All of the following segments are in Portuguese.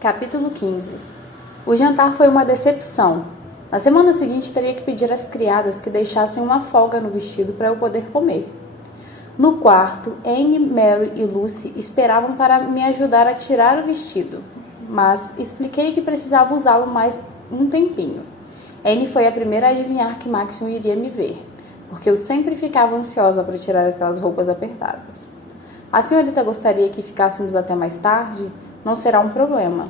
Capítulo 15. O jantar foi uma decepção. Na semana seguinte, teria que pedir às criadas que deixassem uma folga no vestido para eu poder comer. No quarto, Anne, Mary e Lucy esperavam para me ajudar a tirar o vestido, mas expliquei que precisava usá-lo mais um tempinho. Anne foi a primeira a adivinhar que Maxon iria me ver, porque eu sempre ficava ansiosa para tirar aquelas roupas apertadas. A senhorita gostaria que ficássemos até mais tarde? Não será um problema,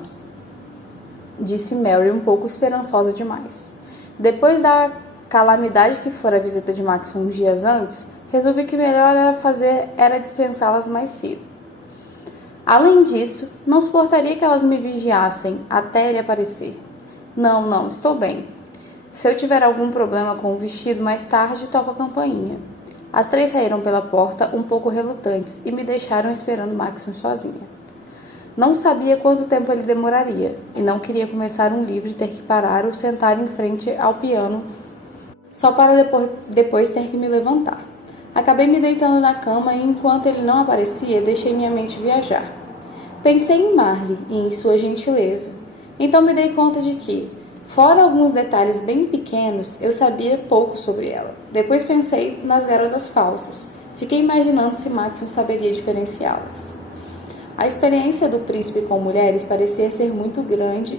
disse Mary um pouco esperançosa demais. Depois da calamidade que fora a visita de Maxon uns dias antes, resolvi que o melhor era dispensá-las mais cedo. Além disso, não suportaria que elas me vigiassem até ele aparecer. Não, estou bem. Se eu tiver algum problema com o vestido mais tarde, toco a campainha. As três saíram pela porta um pouco relutantes e me deixaram esperando Maxon sozinha. Não sabia quanto tempo ele demoraria, e não queria começar um livro e ter que parar ou sentar em frente ao piano só para depois ter que me levantar. Acabei me deitando na cama e, enquanto ele não aparecia, deixei minha mente viajar. Pensei em Marley e em sua gentileza. Então me dei conta de que, fora alguns detalhes bem pequenos, eu sabia pouco sobre ela. Depois pensei nas garotas falsas. Fiquei imaginando se Maxon saberia diferenciá-las. A experiência do príncipe com mulheres parecia ser muito grande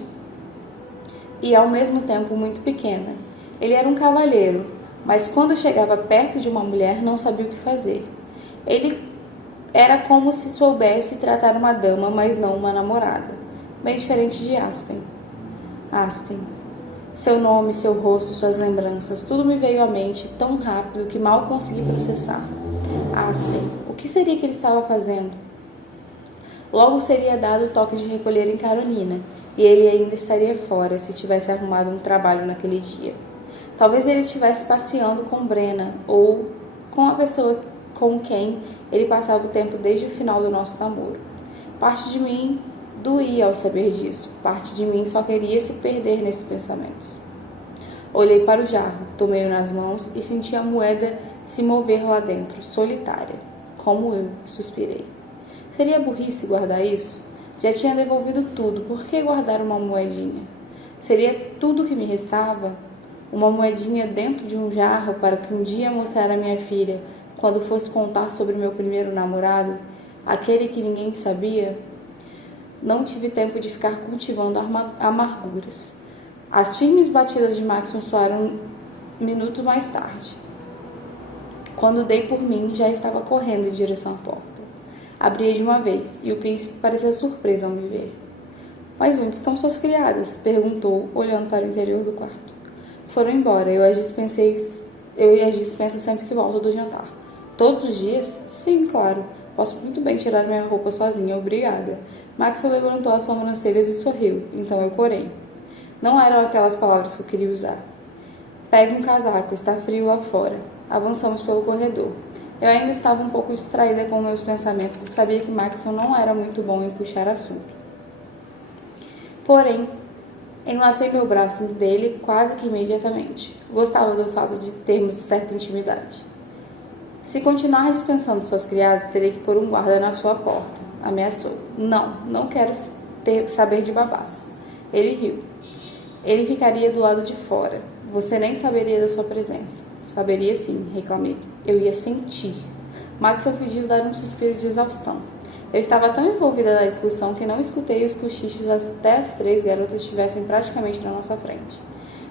e, ao mesmo tempo, muito pequena. Ele era um cavalheiro, mas quando chegava perto de uma mulher, não sabia o que fazer. Ele era como se soubesse tratar uma dama, mas não uma namorada. Bem diferente de Aspen. Seu nome, seu rosto, suas lembranças, tudo me veio à mente tão rápido que mal consegui processar. Aspen, o que seria que ele estava fazendo? Logo seria dado o toque de recolher em Carolina, e ele ainda estaria fora se tivesse arrumado um trabalho naquele dia. Talvez ele estivesse passeando com Brenna, ou com a pessoa com quem ele passava o tempo desde o final do nosso namoro. Parte de mim doía ao saber disso, parte de mim só queria se perder nesses pensamentos. Olhei para o jarro, tomei-o nas mãos e senti a moeda se mover lá dentro, solitária. Como eu, suspirei. Seria burrice guardar isso? Já tinha devolvido tudo, por que guardar uma moedinha? Seria tudo que me restava? Uma moedinha dentro de um jarro para que um dia mostrar à minha filha, quando fosse contar sobre meu primeiro namorado, aquele que ninguém sabia? Não tive tempo de ficar cultivando amarguras. As firmes batidas de Maxon soaram minutos mais tarde. Quando dei por mim, já estava correndo em direção à porta. Abri de uma vez, e o príncipe pareceu surpreso ao me ver. Mas onde estão suas criadas? Perguntou, olhando para o interior do quarto. Foram embora, eu as dispenso sempre que volto do jantar. Todos os dias? Sim, claro. Posso muito bem tirar minha roupa sozinha, obrigada. Maxon levantou as sobrancelhas e sorriu, então eu corei. Não eram aquelas palavras que eu queria usar. Pegue um casaco, está frio lá fora. Avançamos pelo corredor. Eu ainda estava um pouco distraída com meus pensamentos e sabia que Maxon não era muito bom em puxar assunto. Porém, enlacei meu braço dele quase que imediatamente. Gostava do fato de termos certa intimidade. Se continuar dispensando suas criadas, terei que pôr um guarda na sua porta, ameaçou. Não quero saber de babás. Ele riu. Ele ficaria do lado de fora. Você nem saberia da sua presença. Saberia sim, reclamei. Eu ia sentir. Maxon fingiu dar um suspiro de exaustão. Eu estava tão envolvida na discussão que não escutei os cochichos até as três garotas estivessem praticamente na nossa frente.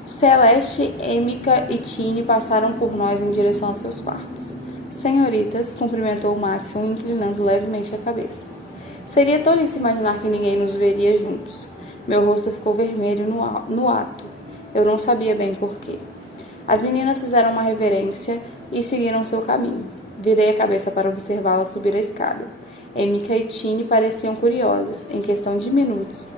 Celeste, Emika e Tini passaram por nós em direção aos seus quartos. Senhoritas, cumprimentou Maxon, inclinando levemente a cabeça. Seria tolice imaginar que ninguém nos veria juntos. Meu rosto ficou vermelho no ato. Eu não sabia bem porquê. As meninas fizeram uma reverência e seguiram seu caminho. Virei a cabeça para observá-las subir a escada. Emika e Tini pareciam curiosas. Em questão de minutos,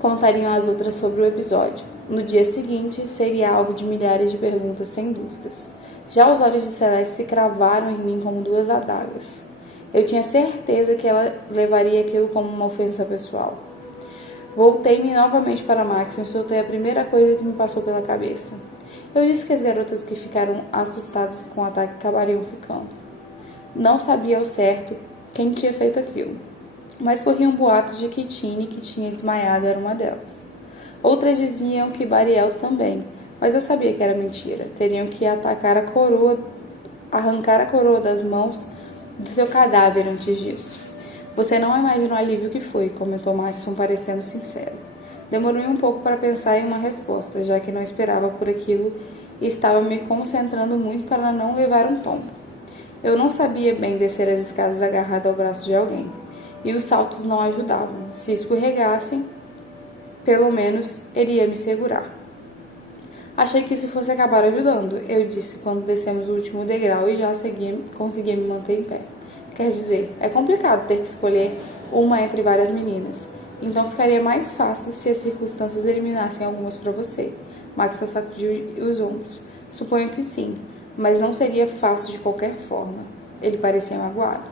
contariam às outras sobre o episódio. No dia seguinte, seria alvo de milhares de perguntas sem dúvidas. Já os olhos de Celeste se cravaram em mim como duas adagas. Eu tinha certeza que ela levaria aquilo como uma ofensa pessoal. Voltei-me novamente para Maxon e soltei a primeira coisa que me passou pela cabeça. Eu disse que as garotas que ficaram assustadas com o ataque acabariam ficando. Não sabia ao certo quem tinha feito aquilo. mas corriam boatos de que Tini, que tinha desmaiado, era uma delas. Outras diziam que Bariel também, mas eu sabia que era mentira. Teriam que arrancar a coroa das mãos do seu cadáver antes disso. Você não imagina o alívio que foi, comentou Maxson, parecendo sincero. Demorei um pouco para pensar em uma resposta, já que não esperava por aquilo e estava me concentrando muito para não levar um tombo. Eu não sabia bem descer as escadas agarrada ao braço de alguém, e os saltos não ajudavam. Se escorregassem, pelo menos ele ia me segurar. Achei que isso fosse acabar ajudando, eu disse quando descemos o último degrau e já conseguia me manter em pé. Quer dizer, é complicado ter que escolher uma entre várias meninas. Então ficaria mais fácil se as circunstâncias eliminassem algumas para você. Maxwell sacudiu os ombros. Suponho que sim, mas não seria fácil de qualquer forma. Ele parecia magoado.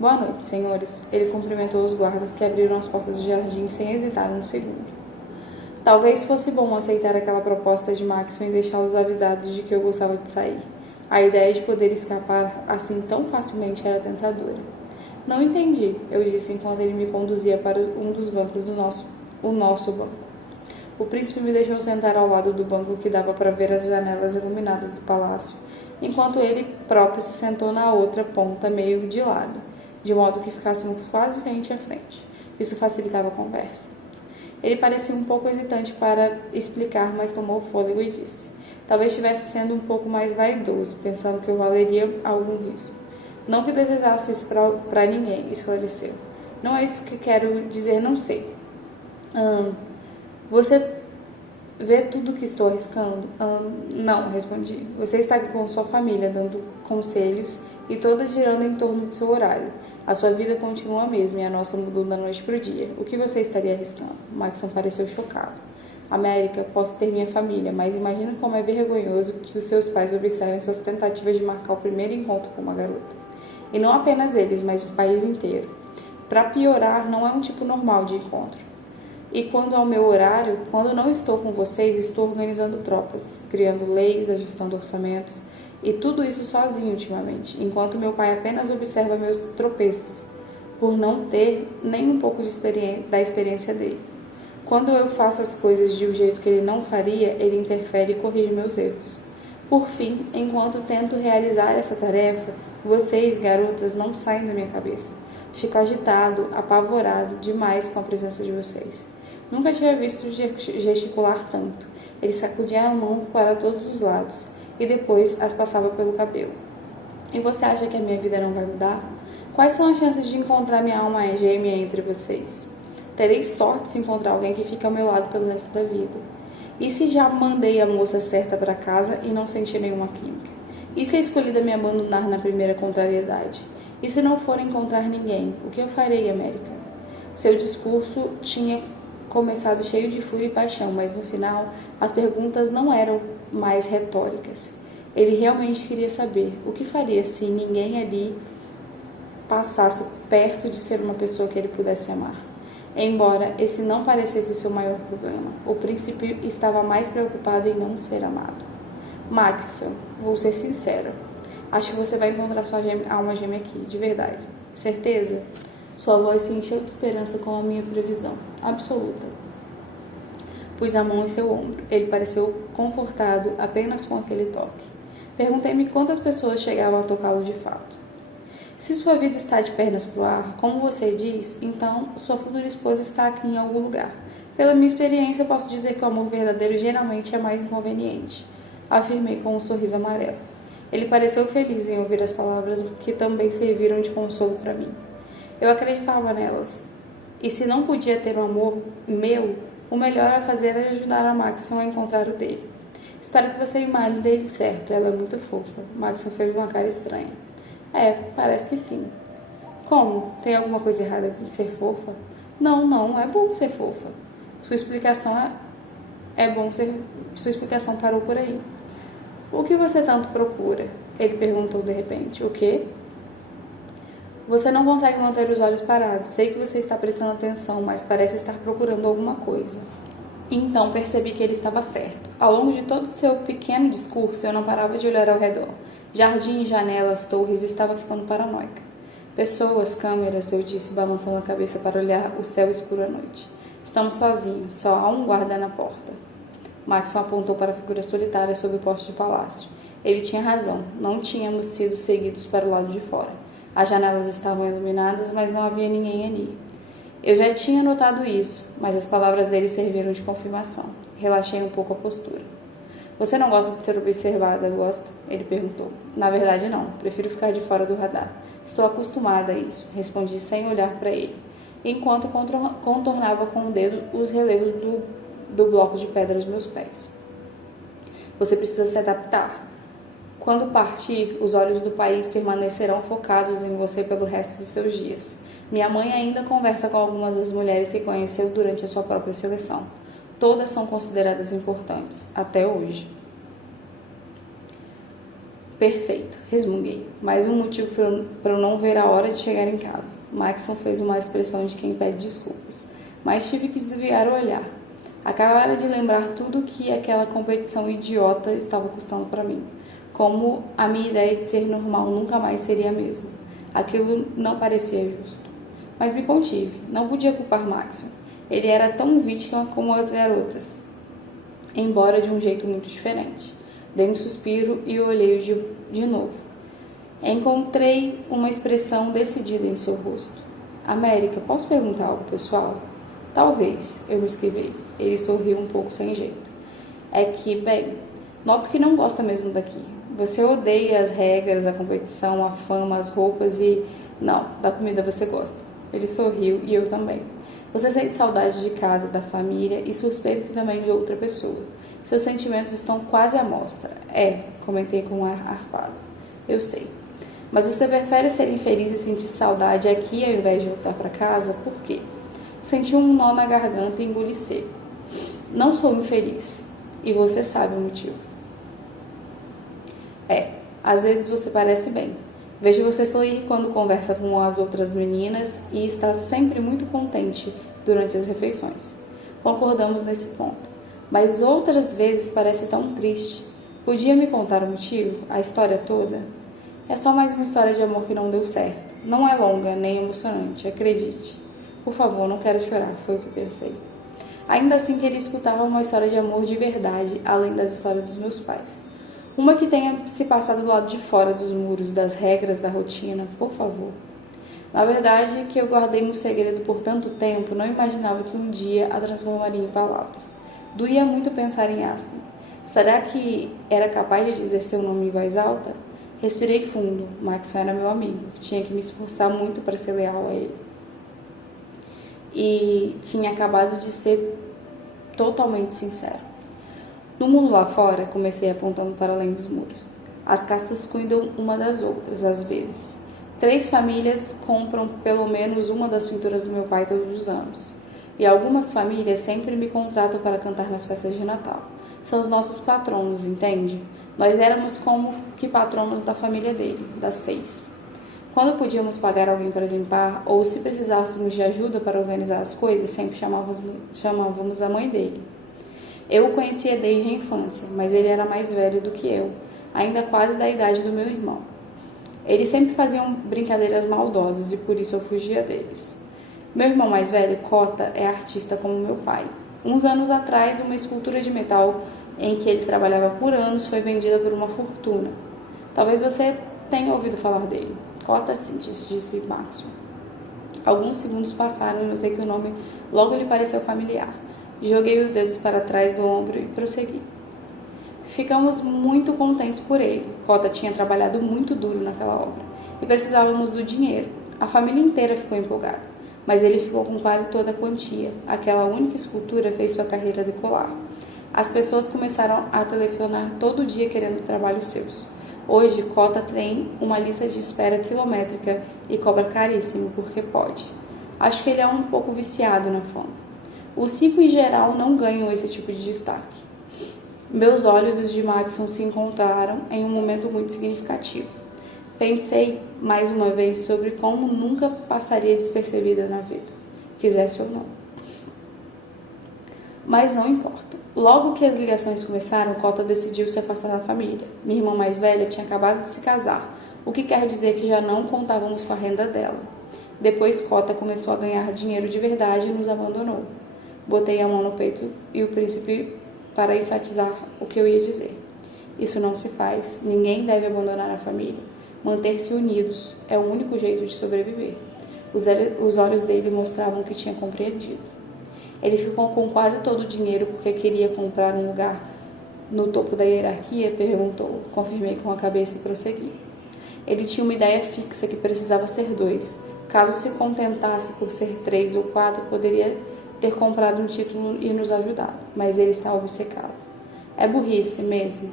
Boa noite, senhores. Ele cumprimentou os guardas que abriram as portas do jardim sem hesitar um segundo. Talvez fosse bom aceitar aquela proposta de Maxwell e deixá-los avisados de que eu gostava de sair. A ideia de poder escapar assim tão facilmente era tentadora. Não entendi, eu disse enquanto ele me conduzia para um dos bancos do nosso banco. O príncipe me deixou sentar ao lado do banco que dava para ver as janelas iluminadas do palácio, enquanto ele próprio se sentou na outra ponta meio de lado, de modo que ficássemos quase frente a frente. Isso facilitava a conversa. Ele parecia um pouco hesitante para explicar, mas tomou fôlego e disse: talvez estivesse sendo um pouco mais vaidoso, pensando que eu valeria algum risco. Não que desejasse isso para ninguém, esclareceu. Não é isso que quero dizer, não sei. Você vê tudo que estou arriscando? Não, respondi. Você está com sua família, dando conselhos e todas girando em torno do seu horário. A sua vida continua a mesma e a nossa mudou da noite para o dia. O que você estaria arriscando? Maxon pareceu chocado. América, posso ter minha família, mas imagina como é vergonhoso que os seus pais observem suas tentativas de marcar o primeiro encontro com uma garota. E não apenas eles, mas o país inteiro. Para piorar, não é um tipo normal de encontro. E quando ao meu horário, quando não estou com vocês, estou organizando tropas, criando leis, ajustando orçamentos, e tudo isso sozinho ultimamente, enquanto meu pai apenas observa meus tropeços, por não ter nem um pouco da experiência dele. Quando eu faço as coisas de um jeito que ele não faria, ele interfere e corrige meus erros. Por fim, enquanto tento realizar essa tarefa, vocês, garotas, não saem da minha cabeça. Fico agitado, apavorado demais com a presença de vocês. Nunca tinha visto gesticular tanto. Ele sacudia a mão para todos os lados e depois as passava pelo cabelo. E você acha que a minha vida não vai mudar? Quais são as chances de encontrar minha alma gêmea entre vocês? Terei sorte se encontrar alguém que fique ao meu lado pelo resto da vida. E se já mandei a moça certa para casa e não senti nenhuma química? E se a escolhida me abandonar na primeira contrariedade? E se não for encontrar ninguém? O que eu farei, América? Seu discurso tinha começado cheio de fúria e paixão, mas no final as perguntas não eram mais retóricas. Ele realmente queria saber o que faria se ninguém ali passasse perto de ser uma pessoa que ele pudesse amar. Embora esse não parecesse o seu maior problema, o príncipe estava mais preocupado em não ser amado. Maxwell, vou ser sincero. Acho que você vai encontrar sua alma gêmea aqui, de verdade. Certeza? Sua voz se encheu de esperança com a minha previsão. Absoluta. Pus a mão em seu ombro. Ele pareceu confortado apenas com aquele toque. Perguntei-me quantas pessoas chegavam a tocá-lo de fato. Se sua vida está de pernas pro ar, como você diz, então sua futura esposa está aqui em algum lugar. Pela minha experiência, posso dizer que o amor verdadeiro geralmente é mais inconveniente. Afirmei com um sorriso amarelo. Ele pareceu feliz em ouvir as palavras que também serviram de consolo para mim. Eu acreditava nelas. E se não podia ter um amor meu, o melhor a fazer era ajudar a Maxon a encontrar o dele. Espero que você imagine dele certo, ela é muito fofa. Maxon fez uma cara estranha. Parece que sim. Como? Tem alguma coisa errada de ser fofa? Não, é bom ser fofa. Sua explicação Sua explicação parou por aí. O que você tanto procura? Ele perguntou de repente. O quê? Você não consegue manter os olhos parados. Sei que você está prestando atenção, mas parece estar procurando alguma coisa. Então percebi que ele estava certo. Ao longo de todo o seu pequeno discurso, eu não parava de olhar ao redor. Jardim, janelas, torres, estava ficando paranoica. Pessoas, câmeras, eu disse, balançando a cabeça para olhar o céu escuro à noite. Estamos sozinhos, só há um guarda na porta. Maxon apontou para a figura solitária sob o poste de palácio. Ele tinha razão, não tínhamos sido seguidos para o lado de fora. As janelas estavam iluminadas, mas não havia ninguém ali. Eu já tinha notado isso, mas as palavras dele serviram de confirmação. Relaxei um pouco a postura. Você não gosta de ser observada, gosta? Ele perguntou. Na verdade, não. Prefiro ficar de fora do radar. Estou acostumada a isso, respondi sem olhar para ele, enquanto contornava com o dedo os relevos do bloco de pedra dos meus pés. Você precisa se adaptar. Quando partir, os olhos do país permanecerão focados em você pelo resto dos seus dias. Minha mãe ainda conversa com algumas das mulheres que conheceu durante a sua própria seleção. Todas são consideradas importantes, até hoje. Perfeito, resmunguei. Mais um motivo para eu não ver a hora de chegar em casa. Maxon fez uma expressão de quem pede desculpas, mas tive que desviar o olhar. Acabara de lembrar tudo que aquela competição idiota estava custando para mim. Como a minha ideia de ser normal nunca mais seria a mesma. Aquilo não parecia justo. Mas me contive, não podia culpar Maxon. Ele era tão vítima como as garotas, embora de um jeito muito diferente. Dei um suspiro e o olhei de novo. Encontrei uma expressão decidida em seu rosto. América, posso perguntar algo pessoal? Talvez, eu me esquivei. Ele sorriu um pouco sem jeito. É que, bem, noto que não gosta mesmo daqui. Você odeia as regras, a competição, a fama, as roupas e... Não, da comida você gosta. Ele sorriu e eu também. Você sente saudade de casa, da família e suspeita também de outra pessoa. Seus sentimentos estão quase à mostra. Comentei com um ar arfado. Eu sei. Mas você prefere ser infeliz e sentir saudade aqui ao invés de voltar para casa? Por quê? Senti um nó na garganta e engoli seco. Não sou infeliz. E você sabe o motivo. Às vezes você parece bem. Vejo você sorrir quando conversa com as outras meninas e está sempre muito contente durante as refeições. Concordamos nesse ponto. Mas outras vezes parece tão triste. Podia me contar o motivo? A história toda? É só mais uma história de amor que não deu certo. Não é longa, nem emocionante, acredite. Por favor, não quero chorar, foi o que pensei. Ainda assim, queria escutar uma história de amor de verdade, além das histórias dos meus pais. Uma que tenha se passado do lado de fora dos muros, das regras, da rotina, por favor. Na verdade, que eu guardei um segredo por tanto tempo, não imaginava que um dia a transformaria em palavras. Doía muito pensar em Aston. Será que era capaz de dizer seu nome em voz alta? Respirei fundo. Maxon era meu amigo. Tinha que me esforçar muito para ser leal a ele. E tinha acabado de ser totalmente sincero. No mundo lá fora, comecei apontando para além dos muros. As castas cuidam uma das outras, às vezes. 3 famílias compram pelo menos uma das pinturas do meu pai todos os anos. E algumas famílias sempre me contratam para cantar nas festas de Natal. São os nossos patronos, entende? Nós éramos como que patronos da família dele, das 6. Quando podíamos pagar alguém para limpar, ou se precisássemos de ajuda para organizar as coisas, sempre chamávamos a mãe dele. Eu o conhecia desde a infância, mas ele era mais velho do que eu, ainda quase da idade do meu irmão. Eles sempre faziam brincadeiras maldosas e por isso eu fugia deles. Meu irmão mais velho, Cota, é artista como meu pai. Uns anos atrás, uma escultura de metal em que ele trabalhava por anos foi vendida por uma fortuna. Talvez você tenha ouvido falar dele. Cota sim, disse Maxon. Alguns segundos passaram e notei que o nome logo lhe pareceu familiar. Joguei os dedos para trás do ombro e prossegui. Ficamos muito contentes por ele. Cota tinha trabalhado muito duro naquela obra e precisávamos do dinheiro. A família inteira ficou empolgada, mas ele ficou com quase toda a quantia. Aquela única escultura fez sua carreira decolar. As pessoas começaram a telefonar todo dia querendo trabalhos seus. Hoje, Cota tem uma lista de espera quilométrica e cobra caríssimo porque pode. Acho que ele é um pouco viciado na fama. Os 5 em geral não ganham esse tipo de destaque. Meus olhos e os de Maxon se encontraram em um momento muito significativo. Pensei mais uma vez sobre como nunca passaria despercebida na vida, quisesse ou não. Mas não importa. Logo que as ligações começaram, Cota decidiu se afastar da família. Minha irmã mais velha tinha acabado de se casar. o que quer dizer que já não contávamos com a renda dela. Depois Cota começou a ganhar dinheiro de verdade e nos abandonou. Botei a mão no peito e o príncipe para enfatizar o que eu ia dizer. Isso não se faz. Ninguém deve abandonar a família. Manter-se unidos é o único jeito de sobreviver. Os olhos dele mostravam que tinha compreendido. Ele ficou com quase todo o dinheiro porque queria comprar um lugar no topo da hierarquia? Perguntou. Confirmei com a cabeça e prossegui. Ele tinha uma ideia fixa que precisava ser 2. Caso se contentasse por ser 3 ou 4, poderia ter comprado um título e nos ajudado, mas ele está obcecado. É burrice mesmo.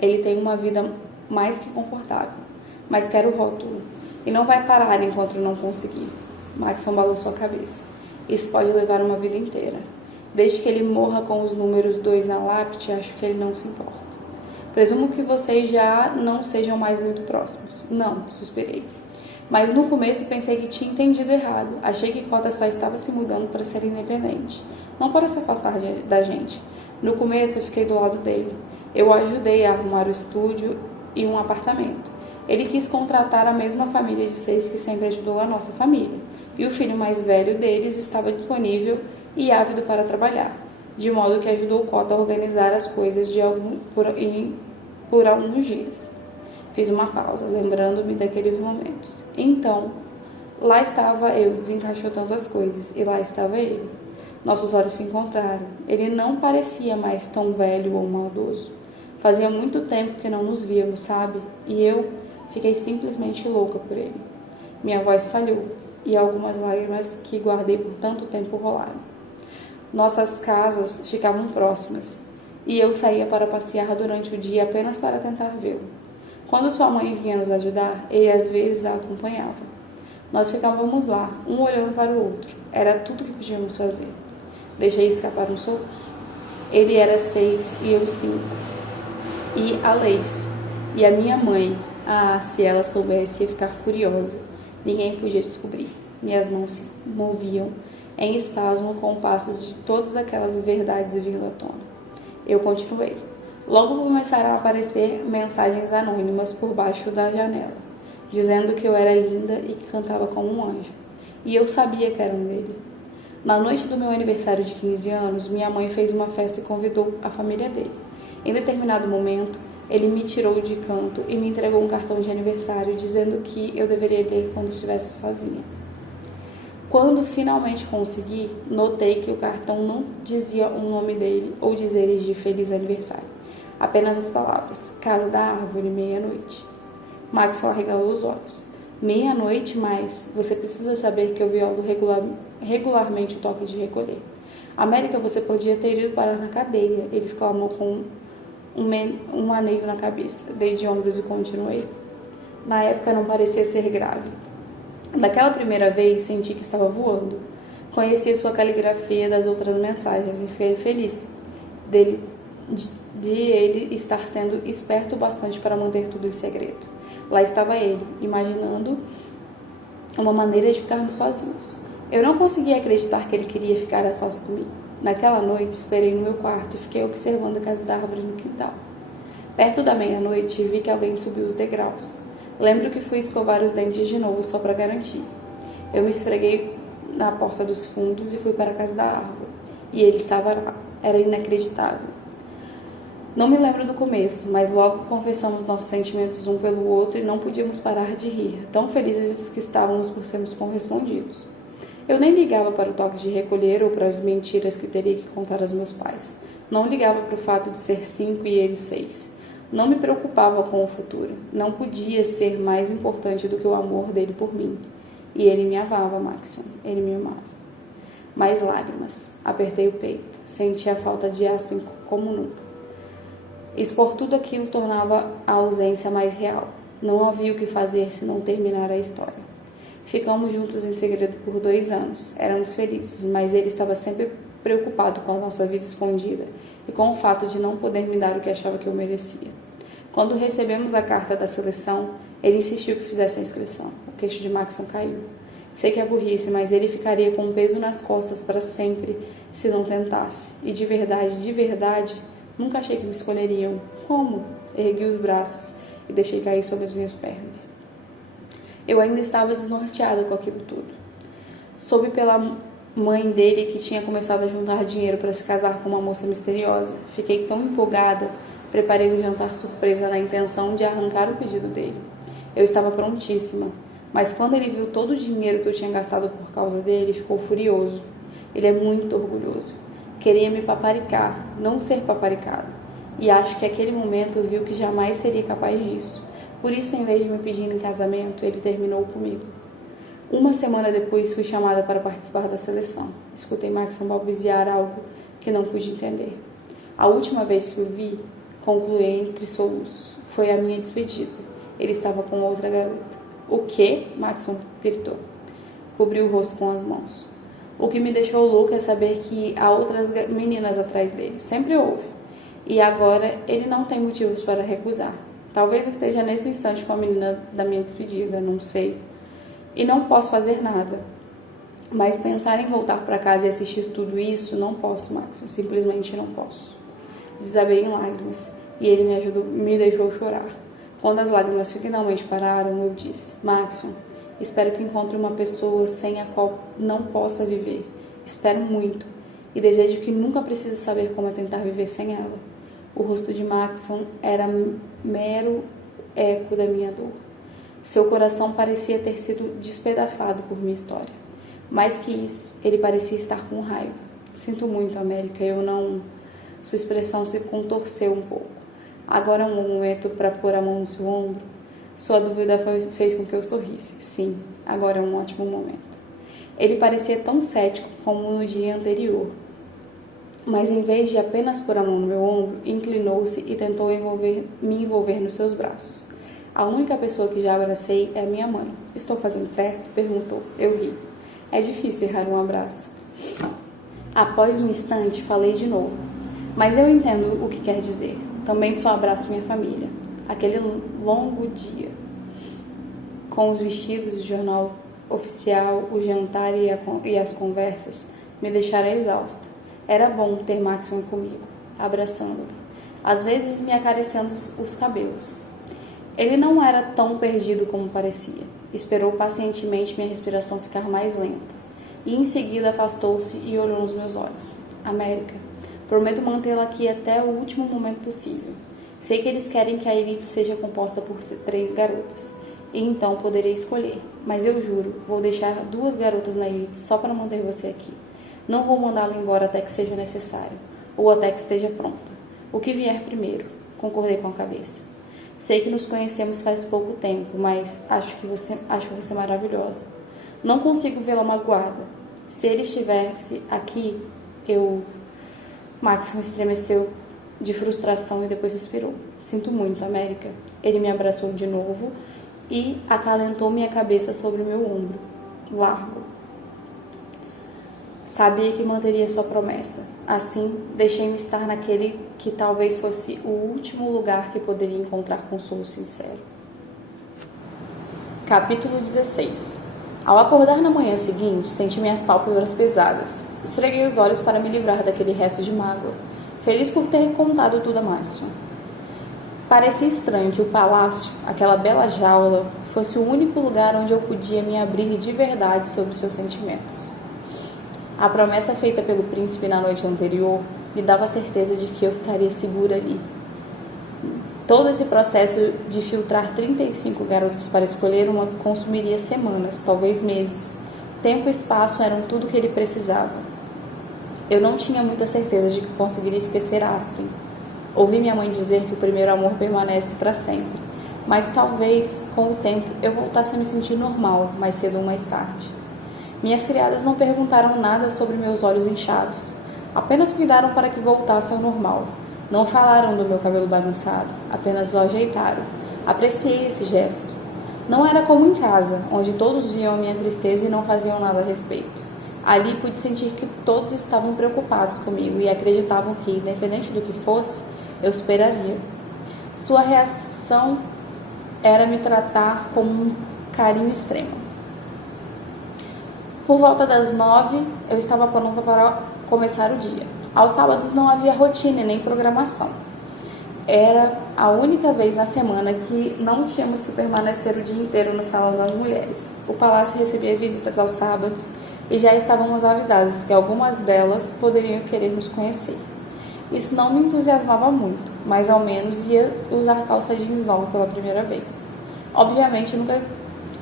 Ele tem uma vida mais que confortável, mas quer o rótulo. E não vai parar enquanto não conseguir. Maxon balançou a cabeça. Isso pode levar uma vida inteira. Desde que ele morra com os números 2 na lápide, acho que ele não se importa. Presumo que vocês já não sejam mais muito próximos. Não, suspirei. Mas no começo pensei que tinha entendido errado. Achei que Cota só estava se mudando para ser independente, não para se afastar da gente. No começo eu fiquei do lado dele. Eu o ajudei a arrumar o estúdio e um apartamento. Ele quis contratar a mesma família de 6 que sempre ajudou a nossa família. E o filho mais velho deles estava disponível e ávido para trabalhar, de modo que ajudou Cota a organizar as coisas por alguns dias. Fiz uma pausa, lembrando-me daqueles momentos. Então, lá estava eu desencaixotando as coisas, e lá estava ele. Nossos olhos se encontraram. Ele não parecia mais tão velho ou maldoso. Fazia muito tempo que não nos víamos, sabe? E eu fiquei simplesmente louca por ele. Minha voz falhou, e algumas lágrimas que guardei por tanto tempo rolaram. Nossas casas ficavam próximas, e eu saía para passear durante o dia apenas para tentar vê-lo. Quando sua mãe vinha nos ajudar, ele às vezes a acompanhava. Nós ficávamos lá, um olhando para o outro. Era tudo que podíamos fazer. Deixei escapar um soluço. Ele era 6 e eu 5. E a Lace. E a minha mãe. Ah, se ela soubesse, ia ficar furiosa. Ninguém podia descobrir. Minhas mãos se moviam em espasmo com passos de todas aquelas verdades vindo à tona. Eu continuei. Logo começaram a aparecer mensagens anônimas por baixo da janela, dizendo que eu era linda e que cantava como um anjo. E eu sabia que eram dele. Na noite do meu aniversário de 15 anos, minha mãe fez uma festa e convidou a família dele. Em determinado momento, ele me tirou de canto e me entregou um cartão de aniversário dizendo que eu deveria ler quando estivesse sozinha. Quando finalmente consegui, notei que o cartão não dizia o nome dele ou dizeres de feliz aniversário. Apenas as palavras, casa da árvore, meia-noite. Maxwell arregalou os olhos. Meia-noite, mas você precisa saber que eu violo regularmente o toque de recolher. América, você podia ter ido parar na cadeia, ele exclamou com um aneio na cabeça. Dei de ombros e continuei. Na época não parecia ser grave. Daquela primeira vez, senti que estava voando. Conheci sua caligrafia das outras mensagens e fiquei feliz de ele estar sendo esperto o bastante para manter tudo em segredo. Lá estava ele, imaginando uma maneira de ficarmos sozinhos. Eu não conseguia acreditar que ele queria ficar a sós comigo. Naquela noite, esperei no meu quarto e fiquei observando a casa da árvore no quintal. Perto da meia-noite, vi que alguém subiu os degraus. Lembro que fui escovar os dentes de novo só para garantir. Eu me esfreguei na porta dos fundos e fui para a casa da árvore. E ele estava lá. Era inacreditável. Não me lembro do começo, mas logo confessamos nossos sentimentos um pelo outro e não podíamos parar de rir, tão felizes que estávamos por sermos correspondidos. Eu nem ligava para o toque de recolher ou para as mentiras que teria que contar aos meus pais. Não ligava para o fato de ser 5 e ele 6. Não me preocupava com o futuro. Não podia ser mais importante do que o amor dele por mim. E ele me amava, Maxon. Ele me amava. Mais lágrimas. Apertei o peito. Senti a falta de Aspen como nunca. Expor tudo aquilo tornava a ausência mais real. Não havia o que fazer senão terminar a história. Ficamos juntos em segredo por 2 anos. Éramos felizes, mas ele estava sempre preocupado com a nossa vida escondida e com o fato de não poder me dar o que achava que eu merecia. Quando recebemos a carta da seleção, ele insistiu que fizesse a inscrição. O queixo de Maxon caiu. Sei que é burrice, mas ele ficaria com um peso nas costas para sempre se não tentasse. E de verdade, nunca achei que me escolheriam. Como? Ergui os braços e deixei cair sobre as minhas pernas. Eu ainda estava desnorteada com aquilo tudo. Soube pela mãe dele que tinha começado a juntar dinheiro para se casar com uma moça misteriosa. Fiquei tão empolgada, preparei um jantar surpresa na intenção de arrancar o pedido dele. Eu estava prontíssima, mas quando ele viu todo o dinheiro que eu tinha gastado por causa dele, ficou furioso. Ele é muito orgulhoso. Queria me paparicar, não ser paparicado. E acho que naquele momento viu que jamais seria capaz disso. Por isso, em vez de me pedir em casamento, ele terminou comigo. Uma semana depois, fui chamada para participar da seleção. Escutei Maxon balbuciar algo que não pude entender. A última vez que o vi, concluí entre soluços, foi a minha despedida. Ele estava com outra garota. O quê? Maxon gritou. Cobriu o rosto com as mãos. O que me deixou louca é saber que há outras meninas atrás dele. Sempre houve. E agora ele não tem motivos para recusar. Talvez esteja nesse instante com a menina da minha despedida, não sei. E não posso fazer nada. Mas pensar em voltar para casa e assistir tudo isso, não posso, Maxon. Simplesmente não posso. Desabei em lágrimas e ele me deixou chorar. Quando as lágrimas finalmente pararam, eu disse: Maxon, espero que encontre uma pessoa sem a qual não possa viver. Espero muito e desejo que nunca precise saber como é tentar viver sem ela. O rosto de Maxon era mero eco da minha dor. Seu coração parecia ter sido despedaçado por minha história. Mais que isso, ele parecia estar com raiva. Sinto muito, América, eu não... Sua expressão se contorceu um pouco. Agora é um momento para pôr a mão no seu ombro? Sua dúvida fez com que eu sorrisse. Sim, agora é um ótimo momento. Ele parecia tão cético como no dia anterior. Mas em vez de apenas pôr a mão no meu ombro, inclinou-se e tentou me envolver nos seus braços. A única pessoa que já abracei é a minha mãe. Estou fazendo certo? Perguntou. Eu ri. É difícil errar um abraço. Após um instante, falei de novo. Mas eu entendo o que quer dizer. Também só abraço minha família. Aquele longo dia, com os vestidos do jornal oficial, o jantar e as conversas, me deixaram exausta. Era bom ter Maxon comigo, abraçando-me, às vezes me acariciando os cabelos. Ele não era tão perdido como parecia. Esperou pacientemente minha respiração ficar mais lenta. E em seguida afastou-se e olhou nos meus olhos. América, prometo mantê-la aqui até o último momento possível. Sei que eles querem que a elite seja composta por 3 garotas. E então poderei escolher. Mas eu juro, vou deixar 2 garotas na elite só para manter você aqui. Não vou mandá-la embora até que seja necessário. Ou até que esteja pronta. O que vier primeiro. Concordei com a cabeça. Sei que nos conhecemos faz pouco tempo, mas acho você maravilhosa. Não consigo vê-la magoada. Se ele estivesse aqui, Maxon estremeceu de frustração e depois suspirou. Sinto muito, América. Ele me abraçou de novo e acalentou minha cabeça sobre o meu ombro. Largo. Sabia que manteria sua promessa. Assim, deixei-me estar naquele que talvez fosse o último lugar que poderia encontrar consolo sincero. Capítulo 16. Ao acordar na manhã seguinte, senti minhas pálpebras pesadas. Esfreguei os olhos para me livrar daquele resto de mágoa, feliz por ter contado tudo a Maxon. Parecia estranho que o palácio, aquela bela jaula, fosse o único lugar onde eu podia me abrir de verdade sobre seus sentimentos. A promessa feita pelo príncipe na noite anterior me dava a certeza de que eu ficaria segura ali. Todo esse processo de filtrar 35 garotas para escolher uma consumiria semanas, talvez meses. Tempo e espaço eram tudo o que ele precisava. Eu não tinha muita certeza de que conseguiria esquecer Aspen. Ouvi minha mãe dizer que o primeiro amor permanece para sempre, mas talvez, com o tempo, eu voltasse a me sentir normal, mais cedo ou mais tarde. Minhas criadas não perguntaram nada sobre meus olhos inchados. Apenas cuidaram para que voltasse ao normal. Não falaram do meu cabelo bagunçado, apenas o ajeitaram. Apreciei esse gesto. Não era como em casa, onde todos viam a minha tristeza e não faziam nada a respeito. Ali pude sentir que todos estavam preocupados comigo e acreditavam que, independente do que fosse, eu superaria. Sua reação era me tratar com um carinho extremo. Por volta das 9, eu estava pronta para começar o dia. Aos sábados não havia rotina nem programação. Era a única vez na semana que não tínhamos que permanecer o dia inteiro no Salão das Mulheres. O palácio recebia visitas aos sábados e já estávamos avisadas que algumas delas poderiam querer nos conhecer. Isso não me entusiasmava muito, mas ao menos ia usar calça jeans nova pela primeira vez. Obviamente, nunca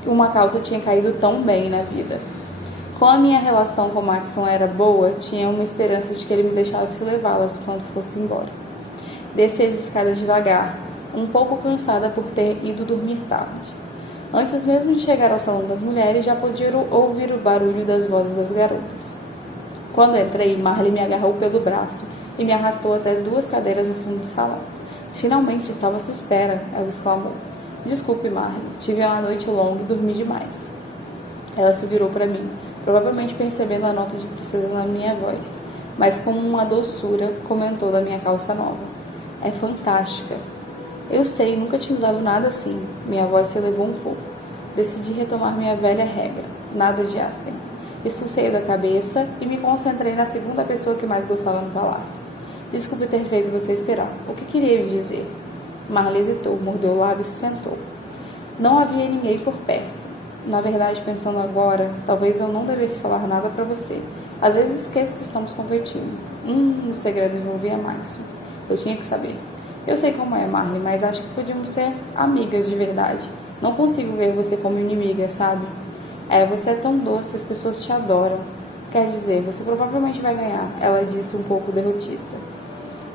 uma calça tinha caído tão bem na vida. Como a minha relação com Maxon era boa, tinha uma esperança de que ele me deixasse levá-las quando fosse embora. Desci as escadas devagar, um pouco cansada por ter ido dormir tarde. Antes mesmo de chegar ao Salão das Mulheres, já podia ouvir o barulho das vozes das garotas. Quando entrei, Marley me agarrou pelo braço e me arrastou até 2 cadeiras no fundo do salão. Finalmente estava à sua espera, ela exclamou. Desculpe, Marley, tive uma noite longa e dormi demais. Ela se virou para mim, provavelmente percebendo a nota de tristeza na minha voz, mas com uma doçura comentou da minha calça nova. É fantástica. Eu sei, nunca tinha usado nada assim. Minha voz se elevou um pouco. Decidi retomar minha velha regra. Nada de Aspen. Expulsei-o da cabeça e me concentrei na segunda pessoa que mais gostava no palácio. Desculpe ter feito você esperar. O que queria me dizer? Marley hesitou, mordeu o lábio e se sentou. Não havia ninguém por perto. Na verdade, pensando agora, talvez eu não devesse falar nada para você. Às vezes esqueço que estamos competindo. O segredo envolvia Maxon. Eu tinha que saber. Eu sei como é, Marley, mas acho que podíamos ser amigas de verdade. Não consigo ver você como inimiga, sabe? Você é tão doce, as pessoas te adoram. Quer dizer, você provavelmente vai ganhar, ela disse um pouco derrotista.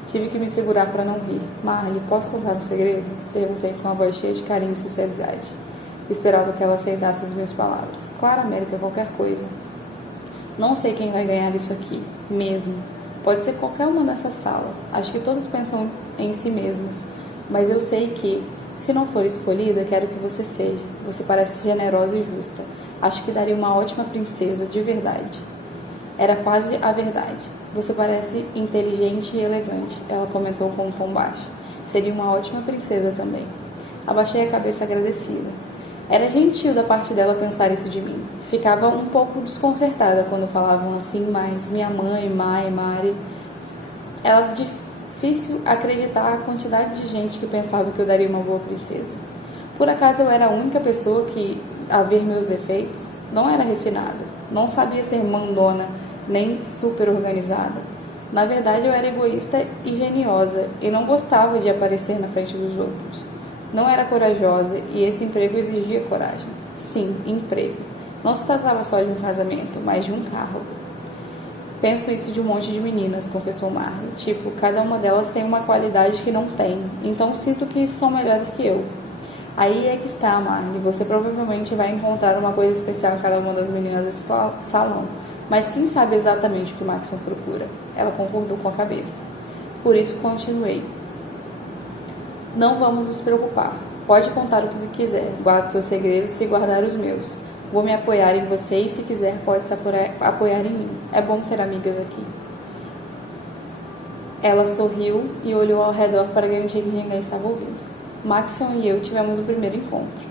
Tive que me segurar para não rir. Marley, posso contar um segredo? Perguntei com uma voz cheia de carinho e sinceridade. Esperava que ela aceitasse as minhas palavras. Claro, América, qualquer coisa. Não sei quem vai ganhar isso aqui, mesmo. Pode ser qualquer uma nessa sala. Acho que todas pensam em si mesmas. Mas eu sei que, se não for escolhida, quero que você seja. Você parece generosa e justa. Acho que daria uma ótima princesa, de verdade. Era quase a verdade. Você parece inteligente e elegante, ela comentou com um tom baixo. Seria uma ótima princesa também. Abaixei a cabeça agradecida. Era gentil da parte dela pensar isso de mim. Ficava um pouco desconcertada quando falavam assim, mas minha mãe, Mai, Mari... Era difícil acreditar a quantidade de gente que pensava que eu daria uma boa princesa. Por acaso eu era a única pessoa que, a ver meus defeitos, não era refinada, não sabia ser mandona, nem super organizada. Na verdade, eu era egoísta e geniosa, e não gostava de aparecer na frente dos outros. Não era corajosa, e esse emprego exigia coragem. Sim, emprego. Não se tratava só de um casamento, mas de um carro. Penso isso de um monte de meninas, confessou Marley. Tipo, cada uma delas tem uma qualidade que não tem, então sinto que são melhores que eu. Aí é que está, Marley. Você provavelmente vai encontrar uma coisa especial em cada uma das meninas desse salão. Mas quem sabe exatamente o que Maxon procura? Ela concordou com a cabeça. Por isso continuei. Não vamos nos preocupar. Pode contar o que quiser. Guarde seus segredos e guardar os meus. Vou me apoiar em você e, se quiser, pode se apoiar em mim. É bom ter amigas aqui. Ela sorriu e olhou ao redor para garantir que ninguém estava ouvindo. Maxon e eu tivemos o primeiro encontro.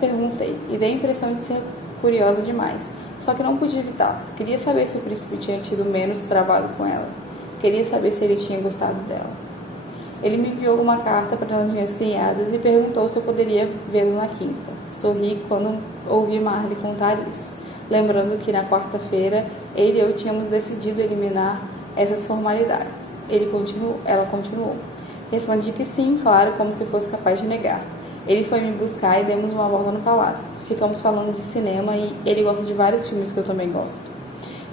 Perguntei, e dei a impressão de ser curiosa demais. Só que não pude evitar. Queria saber se o príncipe tinha tido menos trabalho com ela. Queria saber se ele tinha gostado dela. Ele me enviou uma carta para as minhas criadas e perguntou se eu poderia vê-lo na quinta. Sorri quando ouvi Marley contar isso, lembrando que na quarta-feira ele e eu tínhamos decidido eliminar essas formalidades. Ela continuou. Respondi que sim, claro, como se fosse capaz de negar. Ele foi me buscar e demos uma volta no palácio. Ficamos falando de cinema e ele gosta de vários filmes que eu também gosto.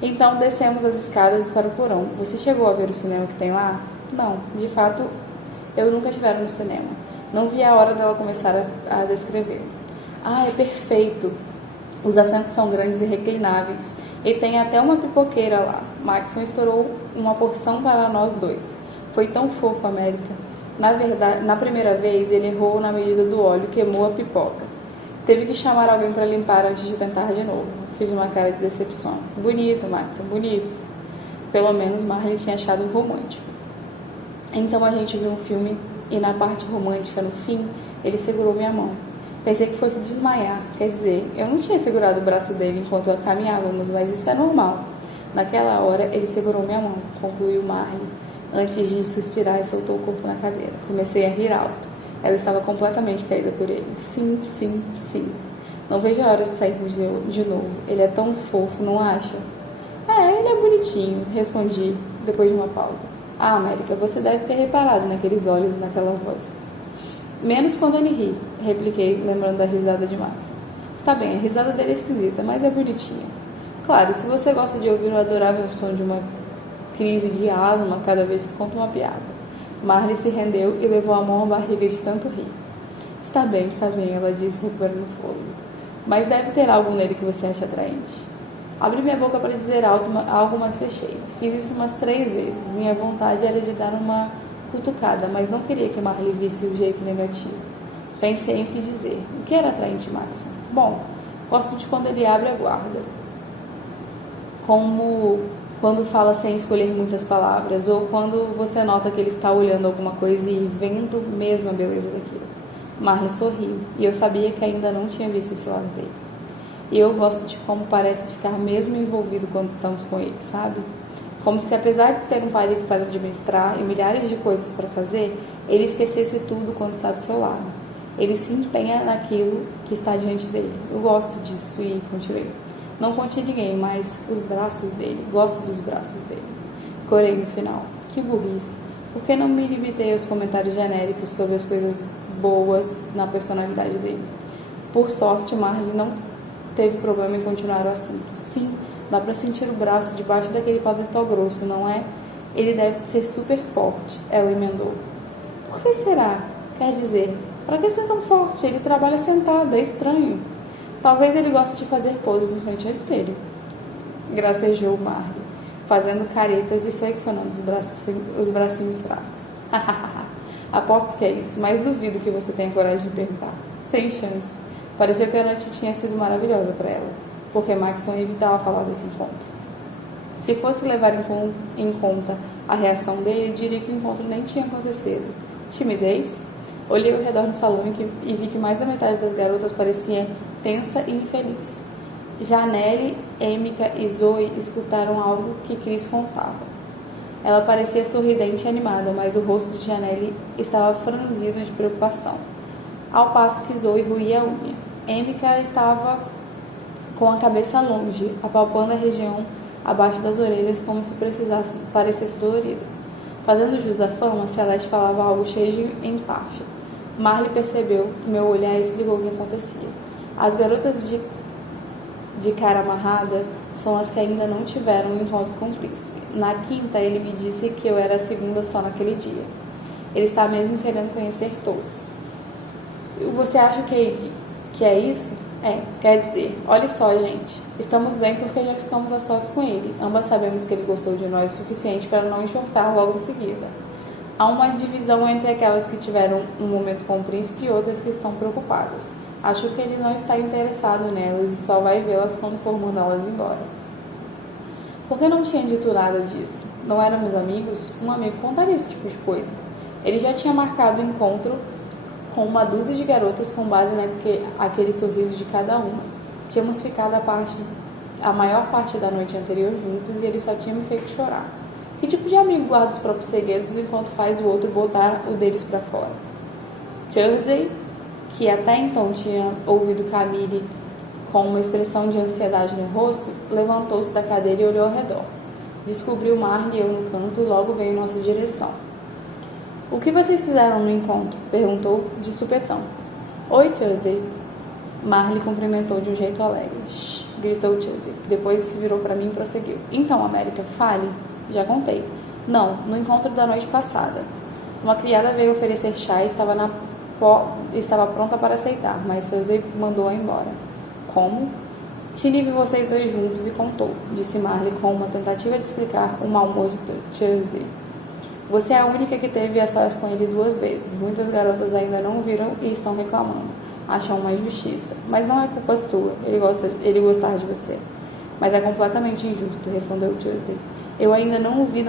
Então descemos as escadas para o porão. Você chegou a ver o cinema que tem lá? Não, de fato, eu nunca estive no cinema. Não vi a hora dela começar a descrever. É perfeito. Os assentos são grandes e reclináveis. E tem até uma pipoqueira lá. Maxon estourou uma porção para nós dois. Foi tão fofo, América. Na verdade, na primeira vez, ele errou na medida do óleo e queimou a pipoca. Teve que chamar alguém para limpar antes de tentar de novo. Fiz uma cara de decepção. Bonito, Maxon, bonito. Pelo menos Marley tinha achado romântico. Então a gente viu um filme e na parte romântica, no fim, ele segurou minha mão. Pensei que fosse desmaiar. Quer dizer, eu não tinha segurado o braço dele enquanto caminhávamos, mas isso é normal. Naquela hora, ele segurou minha mão, concluiu Marley. Antes de suspirar, soltou o corpo na cadeira. Comecei a rir alto. Ela estava completamente caída por ele. Sim, sim, sim. Não vejo a hora de sairmos de novo. Ele é tão fofo, não acha? Ele é bonitinho, respondi, depois de uma pausa. Ah, América, você deve ter reparado naqueles olhos e naquela voz. Menos quando ele ri, repliquei, lembrando da risada de Max. Está bem, a risada dele é esquisita, mas é bonitinha. Claro, se você gosta de ouvir o adorável som de uma crise de asma cada vez que conta uma piada. Marley se rendeu e levou a mão à barriga de tanto rir. Está bem, ela disse, recuperando o fôlego. Mas deve ter algo nele que você acha atraente. Abri minha boca para dizer algo, mas fechei. Fiz isso umas 3 vezes. Minha vontade era de dar uma cutucada, mas não queria que Marley visse o jeito negativo. Pensei em o que dizer. O que era atraente, Maxon? Bom, gosto de quando ele abre a guarda. Como quando fala sem escolher muitas palavras, ou quando você nota que ele está olhando alguma coisa e vendo mesmo a beleza daquilo. Marley sorriu, e eu sabia que ainda não tinha visto esse lado dele. E eu gosto de como parece ficar mesmo envolvido quando estamos com ele, sabe? Como se, apesar de ter um país para administrar e milhares de coisas para fazer, ele esquecesse tudo quando está do seu lado. Ele se empenha naquilo que está diante dele. Eu gosto disso e continuei. Não conte ninguém, mas os braços dele. Gosto dos braços dele. Corei no final. Que burrice. Por que não me limitei aos comentários genéricos sobre as coisas boas na personalidade dele? Por sorte, Marley não teve problema em continuar o assunto. Sim, dá pra sentir o braço debaixo daquele paletó grosso, não é? Ele deve ser super forte, ela emendou. Por que será? Quer dizer, pra que ser tão forte? Ele trabalha sentado, é estranho. Talvez ele goste de fazer poses em frente ao espelho. Gracejou Marley, fazendo caretas e flexionando os bracinhos fracos. Aposto que é isso, mas duvido que você tenha coragem de perguntar. Sem chance. Pareceu que a noite tinha sido maravilhosa para ela, porque Maxon evitava falar desse encontro. Se fosse levar em conta a reação dele, diria que o encontro nem tinha acontecido. Timidez? Olhei ao redor no salão e vi que mais da metade das garotas parecia tensa e infeliz. Janelle, Emika e Zoe escutaram algo que Chris contava. Ela parecia sorridente e animada, mas o rosto de Janelle estava franzido de preocupação, ao passo que Zoe roía a unha. Emika estava com a cabeça longe, apalpando a região abaixo das orelhas como se parecesse dolorida. Fazendo jus à fama, Celeste falava algo cheio de empáfia. Marley percebeu meu olhar e explicou o que acontecia. As garotas de cara amarrada são as que ainda não tiveram um encontro com o príncipe. Na quinta, ele me disse que eu era a segunda só naquele dia. Ele está mesmo querendo conhecer todas. Você acha que é isso? Quer dizer, olhe só, gente. Estamos bem porque já ficamos a sós com ele. Ambas sabemos que ele gostou de nós o suficiente para não enxotar logo em seguida. Há uma divisão entre aquelas que tiveram um momento com o príncipe e outras que estão preocupadas. Acho que ele não está interessado nelas e só vai vê-las quando for mandá-las embora. Por que não tinha dito nada disso? Não éramos amigos? Um amigo contaria esse tipo de coisa. Ele já tinha marcado o encontro com uma dúzia de garotas com base naquele sorriso de cada uma. Tínhamos ficado a maior parte da noite anterior juntos e ele só tinha me feito chorar. Que tipo de amigo guarda os próprios segredos enquanto faz o outro botar o deles para fora? Thursday, que até então tinha ouvido Camille com uma expressão de ansiedade no rosto, levantou-se da cadeira e olhou ao redor. Descobriu Marley e eu no canto e logo veio em nossa direção. O que vocês fizeram no encontro? Perguntou de supetão. Oi, Thursday. Marley cumprimentou de um jeito alegre. Shh, gritou Thursday. Depois se virou para mim e prosseguiu. Então, América, fale. Já contei. Não, no encontro da noite passada. Uma criada veio oferecer chá e estava pronta para aceitar, mas Thursday mandou-a embora. Como? Tini viu vocês dois juntos e contou, disse Marley com uma tentativa de explicar o mau humor de Thursday. Você é a única que teve a sós com ele 2 vezes. Muitas garotas ainda não viram e estão reclamando. Acham uma injustiça. Mas não é culpa sua. Ele gostar de você. Mas é completamente injusto, respondeu Tuesday. Eu ainda não o vi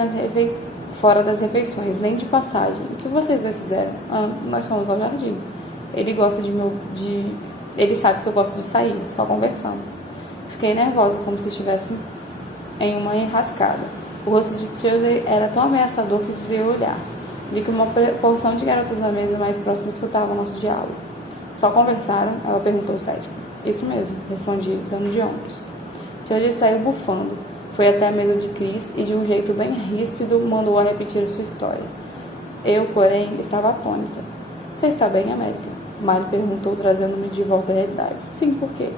fora das refeições, nem de passagem. O que vocês dois fizeram? Nós fomos ao jardim. Ele sabe que eu gosto de sair. Só conversamos. Fiquei nervosa, como se estivesse em uma enrascada. O rosto de Chelsea era tão ameaçador que desviou o olhar. Vi que uma porção de garotas na mesa mais próxima escutava nosso diálogo. Só conversaram? Ela perguntou cética. Isso mesmo, respondi, dando de ombros. Chelsea saiu bufando. Foi até a mesa de Chris e, de um jeito bem ríspido, mandou-a repetir sua história. Eu, porém, estava atônita. Você está bem, América? Miley perguntou, trazendo-me de volta à realidade. Sim, por quê?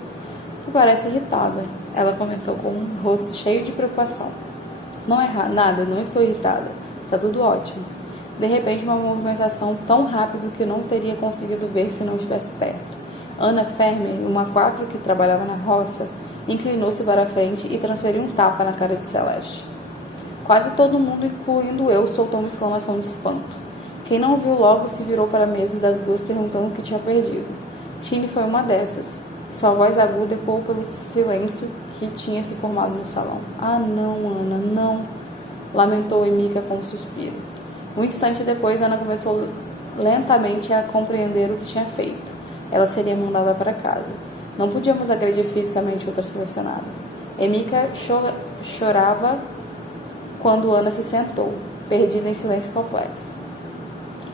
Você parece irritada, ela comentou com um rosto cheio de preocupação. Não é nada, não estou irritada. Está tudo ótimo. De repente, uma movimentação tão rápida que eu não teria conseguido ver se não estivesse perto. Anna Fermer, uma 4 que trabalhava na roça, inclinou-se para a frente e transferiu um tapa na cara de Celeste. Quase todo mundo, incluindo eu, soltou uma exclamação de espanto. Quem não viu logo se virou para a mesa das duas perguntando o que tinha perdido. Tini foi uma dessas. Sua voz aguda ecoou pelo silêncio que tinha se formado no salão. Ah, não, Ana, não, lamentou Emika com um suspiro. Um instante depois, Ana começou lentamente a compreender o que tinha feito. Ela seria mandada para casa. Não podíamos agredir fisicamente outra selecionada. Emika chorava quando Ana se sentou, perdida em silêncio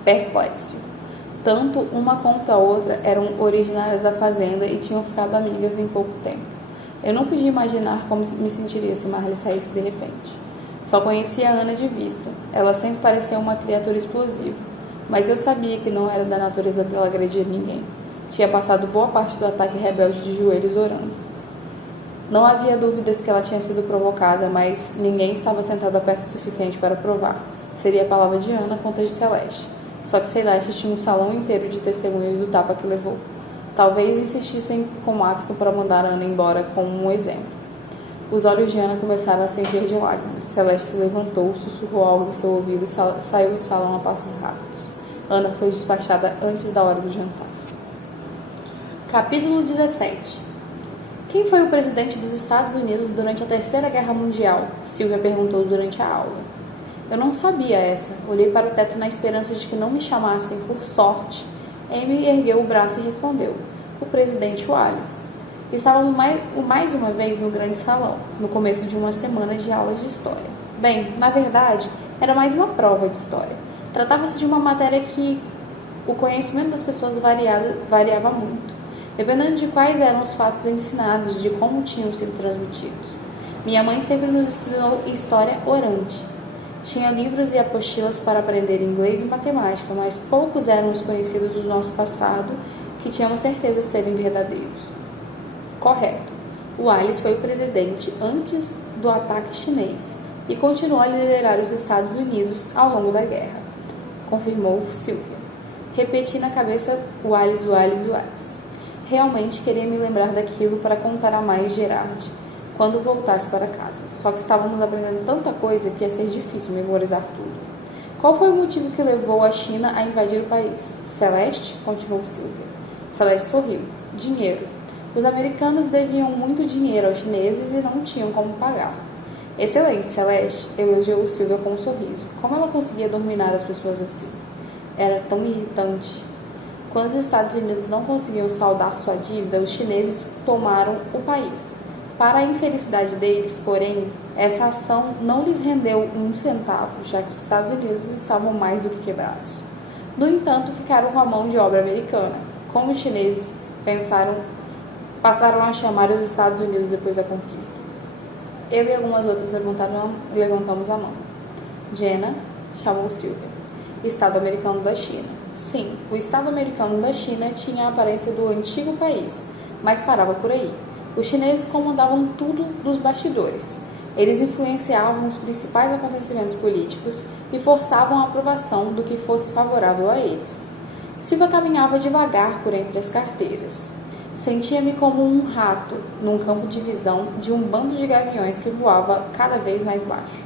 perplexo. Tanto uma quanto a outra eram originárias da fazenda e tinham ficado amigas em pouco tempo. Eu não podia imaginar como me sentiria se Marley saísse de repente. Só conhecia a Ana de vista. Ela sempre parecia uma criatura explosiva. Mas eu sabia que não era da natureza dela agredir ninguém. Tinha passado boa parte do ataque rebelde de joelhos orando. Não havia dúvidas que ela tinha sido provocada, mas ninguém estava sentado perto o suficiente para provar. Seria a palavra de Ana contra de Celeste. Só que Celeste tinha um salão inteiro de testemunhas do tapa que levou. Talvez insistissem com Maxon para mandar Ana embora como um exemplo. Os olhos de Ana começaram a se encher de lágrimas. Celeste se levantou, sussurrou algo em seu ouvido e saiu do salão a passos rápidos. Ana foi despachada antes da hora do jantar. Capítulo 17. Quem foi o presidente dos Estados Unidos durante a Terceira Guerra Mundial? Silvia perguntou durante a aula. Eu não sabia essa. Olhei para o teto na esperança de que não me chamassem por sorte. Amy ergueu o braço e respondeu. O presidente Wallace. Estávamos mais uma vez no grande salão, no começo de uma semana de aulas de história. Bem, na verdade, era mais uma prova de história. Tratava-se de uma matéria que o conhecimento das pessoas variava muito, dependendo de quais eram os fatos ensinados, de como tinham sido transmitidos. Minha mãe sempre nos ensinou história orante. Tinha livros e apostilas para aprender inglês e matemática, mas poucos eram os conhecidos do nosso passado que tínhamos certeza de serem verdadeiros. Correto. O Wallace foi o presidente antes do ataque chinês e continuou a liderar os Estados Unidos ao longo da guerra, confirmou Silvia. Repeti na cabeça Wallace. Realmente queria me lembrar daquilo para contar a mais Gerard quando voltasse para casa. Só que estávamos aprendendo tanta coisa que ia ser difícil memorizar tudo. Qual foi o motivo que levou a China a invadir o país? Celeste? Continuou Silvia. Celeste sorriu. Dinheiro. Os americanos deviam muito dinheiro aos chineses e não tinham como pagar. Excelente, Celeste, elogiou Silvia com um sorriso. Como ela conseguia dominar as pessoas assim? Era tão irritante. Quando os Estados Unidos não conseguiam saldar sua dívida, os chineses tomaram o país. Para a infelicidade deles, porém, essa ação não lhes rendeu um centavo, já que os Estados Unidos estavam mais do que quebrados. No entanto, ficaram com a mão de obra americana. Como os chineses passaram a chamar os Estados Unidos depois da conquista. Eu e algumas outras levantamos a mão. Jenna, chamou Silvia. Estado americano da China. Sim, o Estado americano da China tinha a aparência do antigo país, mas parava por aí. Os chineses comandavam tudo dos bastidores. Eles influenciavam os principais acontecimentos políticos e forçavam a aprovação do que fosse favorável a eles. Silvia caminhava devagar por entre as carteiras. Sentia-me como um rato num campo de visão de um bando de gaviões que voava cada vez mais baixo.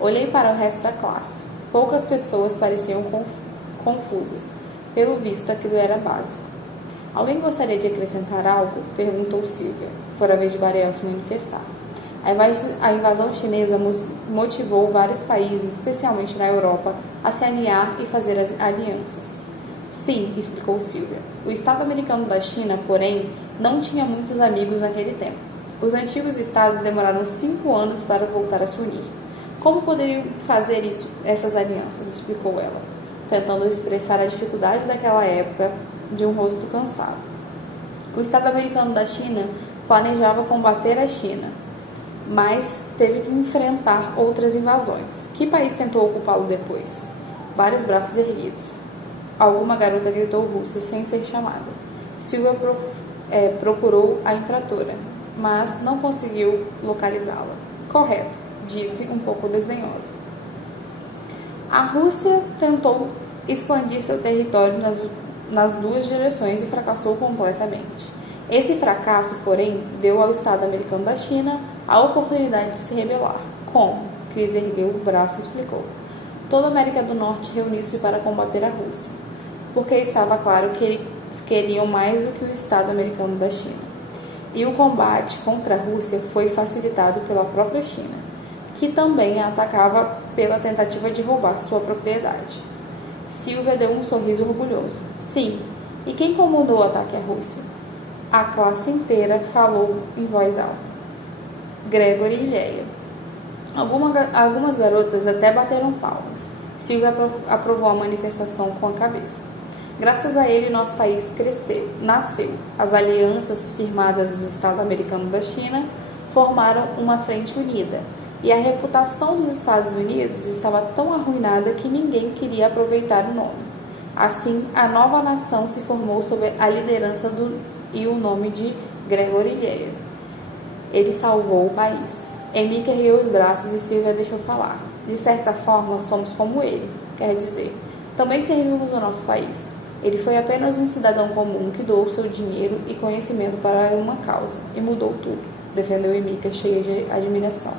Olhei para o resto da classe. Poucas pessoas pareciam confusas. Pelo visto, aquilo era básico. Alguém gostaria de acrescentar algo? Perguntou Silvia. Fora a vez de Bariel se manifestar. A invasão chinesa motivou vários países, especialmente na Europa, a se alinhar e fazer as alianças. Sim, explicou Silvia. O Estado americano da China, porém, não tinha muitos amigos naquele tempo. Os antigos estados demoraram 5 anos para voltar a se unir. Como poderiam fazer essas alianças? Explicou ela, tentando expressar a dificuldade daquela época de um rosto cansado. O Estado americano da China planejava combater a China, mas teve que enfrentar outras invasões. Que país tentou ocupá-lo depois? Vários braços erguidos. Alguma garota gritou Rússia sem ser chamada. Silvia procurou a infratora, mas não conseguiu localizá-la. Correto, disse um pouco desdenhosa. A Rússia tentou expandir seu território nas duas direções e fracassou completamente. Esse fracasso, porém, deu ao Estado americano da China a oportunidade de se rebelar. Como? Chris ergueu o braço e explicou. Toda a América do Norte reuniu-se para combater a Rússia, porque estava claro que eles queriam mais do que o Estado americano da China. E o combate contra a Rússia foi facilitado pela própria China, que também a atacava pela tentativa de roubar sua propriedade. Silvia deu um sorriso orgulhoso. Sim, e quem comandou o ataque à Rússia? A classe inteira falou em voz alta. Gregory e Leia. Algumas garotas até bateram palmas. Silvia aprovou a manifestação com a cabeça. Graças a ele, nosso país nasceu. As alianças firmadas do Estado americano da China formaram uma frente unida, e a reputação dos Estados Unidos estava tão arruinada que ninguém queria aproveitar o nome. Assim, a nova nação se formou sob a liderança e o nome de Gregory Leia. Ele salvou o país. Emika ergueu os braços e Silvia deixou falar. De certa forma, somos como ele. Quer dizer, também servimos o nosso país. Ele foi apenas um cidadão comum que doou seu dinheiro e conhecimento para uma causa, e mudou tudo, defendeu Emika, cheia de admiração.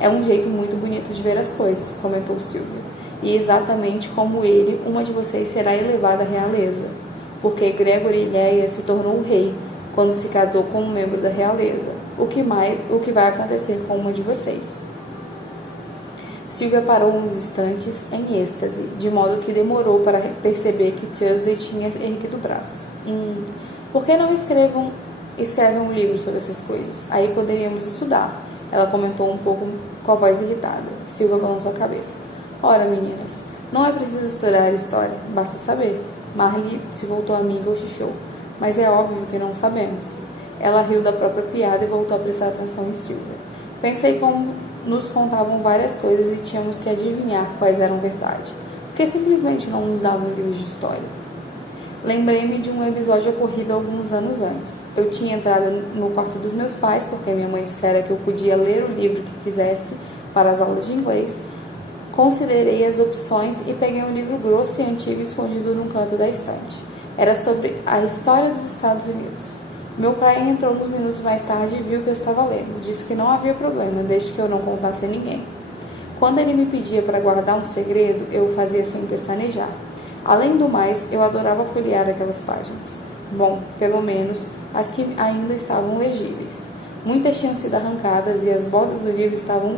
É um jeito muito bonito de ver as coisas, comentou Silvia. E exatamente como ele, uma de vocês será elevada à realeza, porque Gregory Leia se tornou rei quando se casou com um membro da realeza. O que vai acontecer com uma de vocês? Silvia parou uns instantes em êxtase, de modo que demorou para perceber que Tuesday tinha erguido o braço. Por que não escrevem um livro sobre essas coisas? Aí poderíamos estudar. Ela comentou um pouco com a voz irritada. Silvia balançou a cabeça. Ora, meninas, não é preciso estudar história, basta saber. Marley se voltou a mim e cochichou. Mas é óbvio que não sabemos. Ela riu da própria piada e voltou a prestar atenção em Silvia. Pensei como nos contavam várias coisas e tínhamos que adivinhar quais eram verdade. Por que simplesmente não nos davam livros de história? Lembrei-me de um episódio ocorrido alguns anos antes. Eu tinha entrado no quarto dos meus pais, porque minha mãe dissera que eu podia ler o livro que quisesse para as aulas de inglês. Considerei as opções e peguei um livro grosso e antigo escondido num canto da estante. Era sobre a história dos Estados Unidos. Meu pai entrou uns minutos mais tarde e viu que eu estava lendo. Disse que não havia problema, desde que eu não contasse a ninguém. Quando ele me pedia para guardar um segredo, eu o fazia sem pestanejar. Além do mais, eu adorava folhear aquelas páginas. Bom, pelo menos as que ainda estavam legíveis. Muitas tinham sido arrancadas e as bordas do livro estavam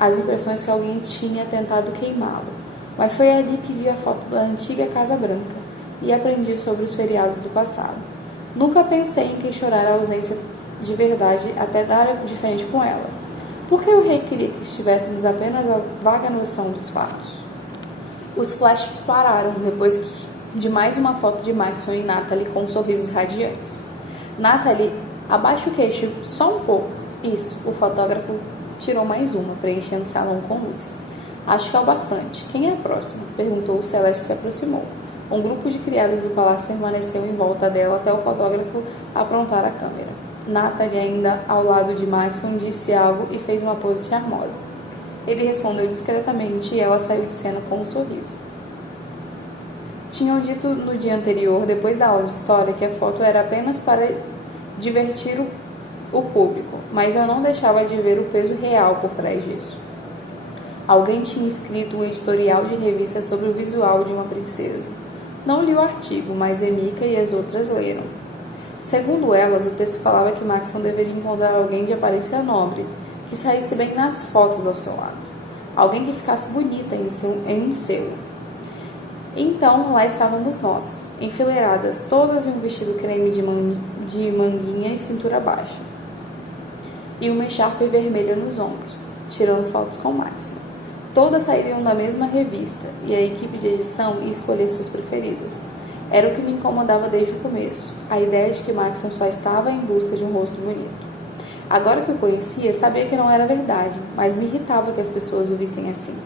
as impressões que alguém tinha tentado queimá-lo. Mas foi ali que vi a foto da antiga Casa Branca e aprendi sobre os feriados do passado. Nunca pensei em questionar a ausência de verdade até dar de frente com ela. Por que o rei queria que tivéssemos apenas a vaga noção dos fatos? Os flashes pararam depois de mais uma foto de Maxon e Natalie com sorrisos radiantes. Natalie, abaixa o queixo só um pouco. Isso, o fotógrafo tirou mais uma, preenchendo o salão com luz. Acho que é o bastante. Quem é a próxima? Perguntou. Celeste se aproximou. Um grupo de criadas do palácio permaneceu em volta dela até o fotógrafo aprontar a câmera. Natalie, ainda ao lado de Maxon, disse algo e fez uma pose charmosa. Ele respondeu discretamente e ela saiu de cena com um sorriso. Tinham dito no dia anterior, depois da aula de história, que a foto era apenas para divertir o público, mas eu não deixava de ver o peso real por trás disso. Alguém tinha escrito um editorial de revista sobre o visual de uma princesa. Não li o artigo, mas Emika e as outras leram. Segundo elas, o texto falava que Maxon deveria encontrar alguém de aparência nobre, que saísse bem nas fotos ao seu lado. Alguém que ficasse bonita em um selo. Então, lá estávamos nós, enfileiradas, todas em um vestido creme de manguinha e cintura baixa, e uma echarpe vermelha nos ombros. tirando fotos com Maxon. Todas sairiam da mesma revista, e a equipe de edição ia escolher suas preferidas. Era o que me incomodava desde o começo, a ideia de que Maxon só estava em busca de um rosto bonito. Agora que o conhecia, sabia que não era verdade, mas me irritava que as pessoas o vissem assim.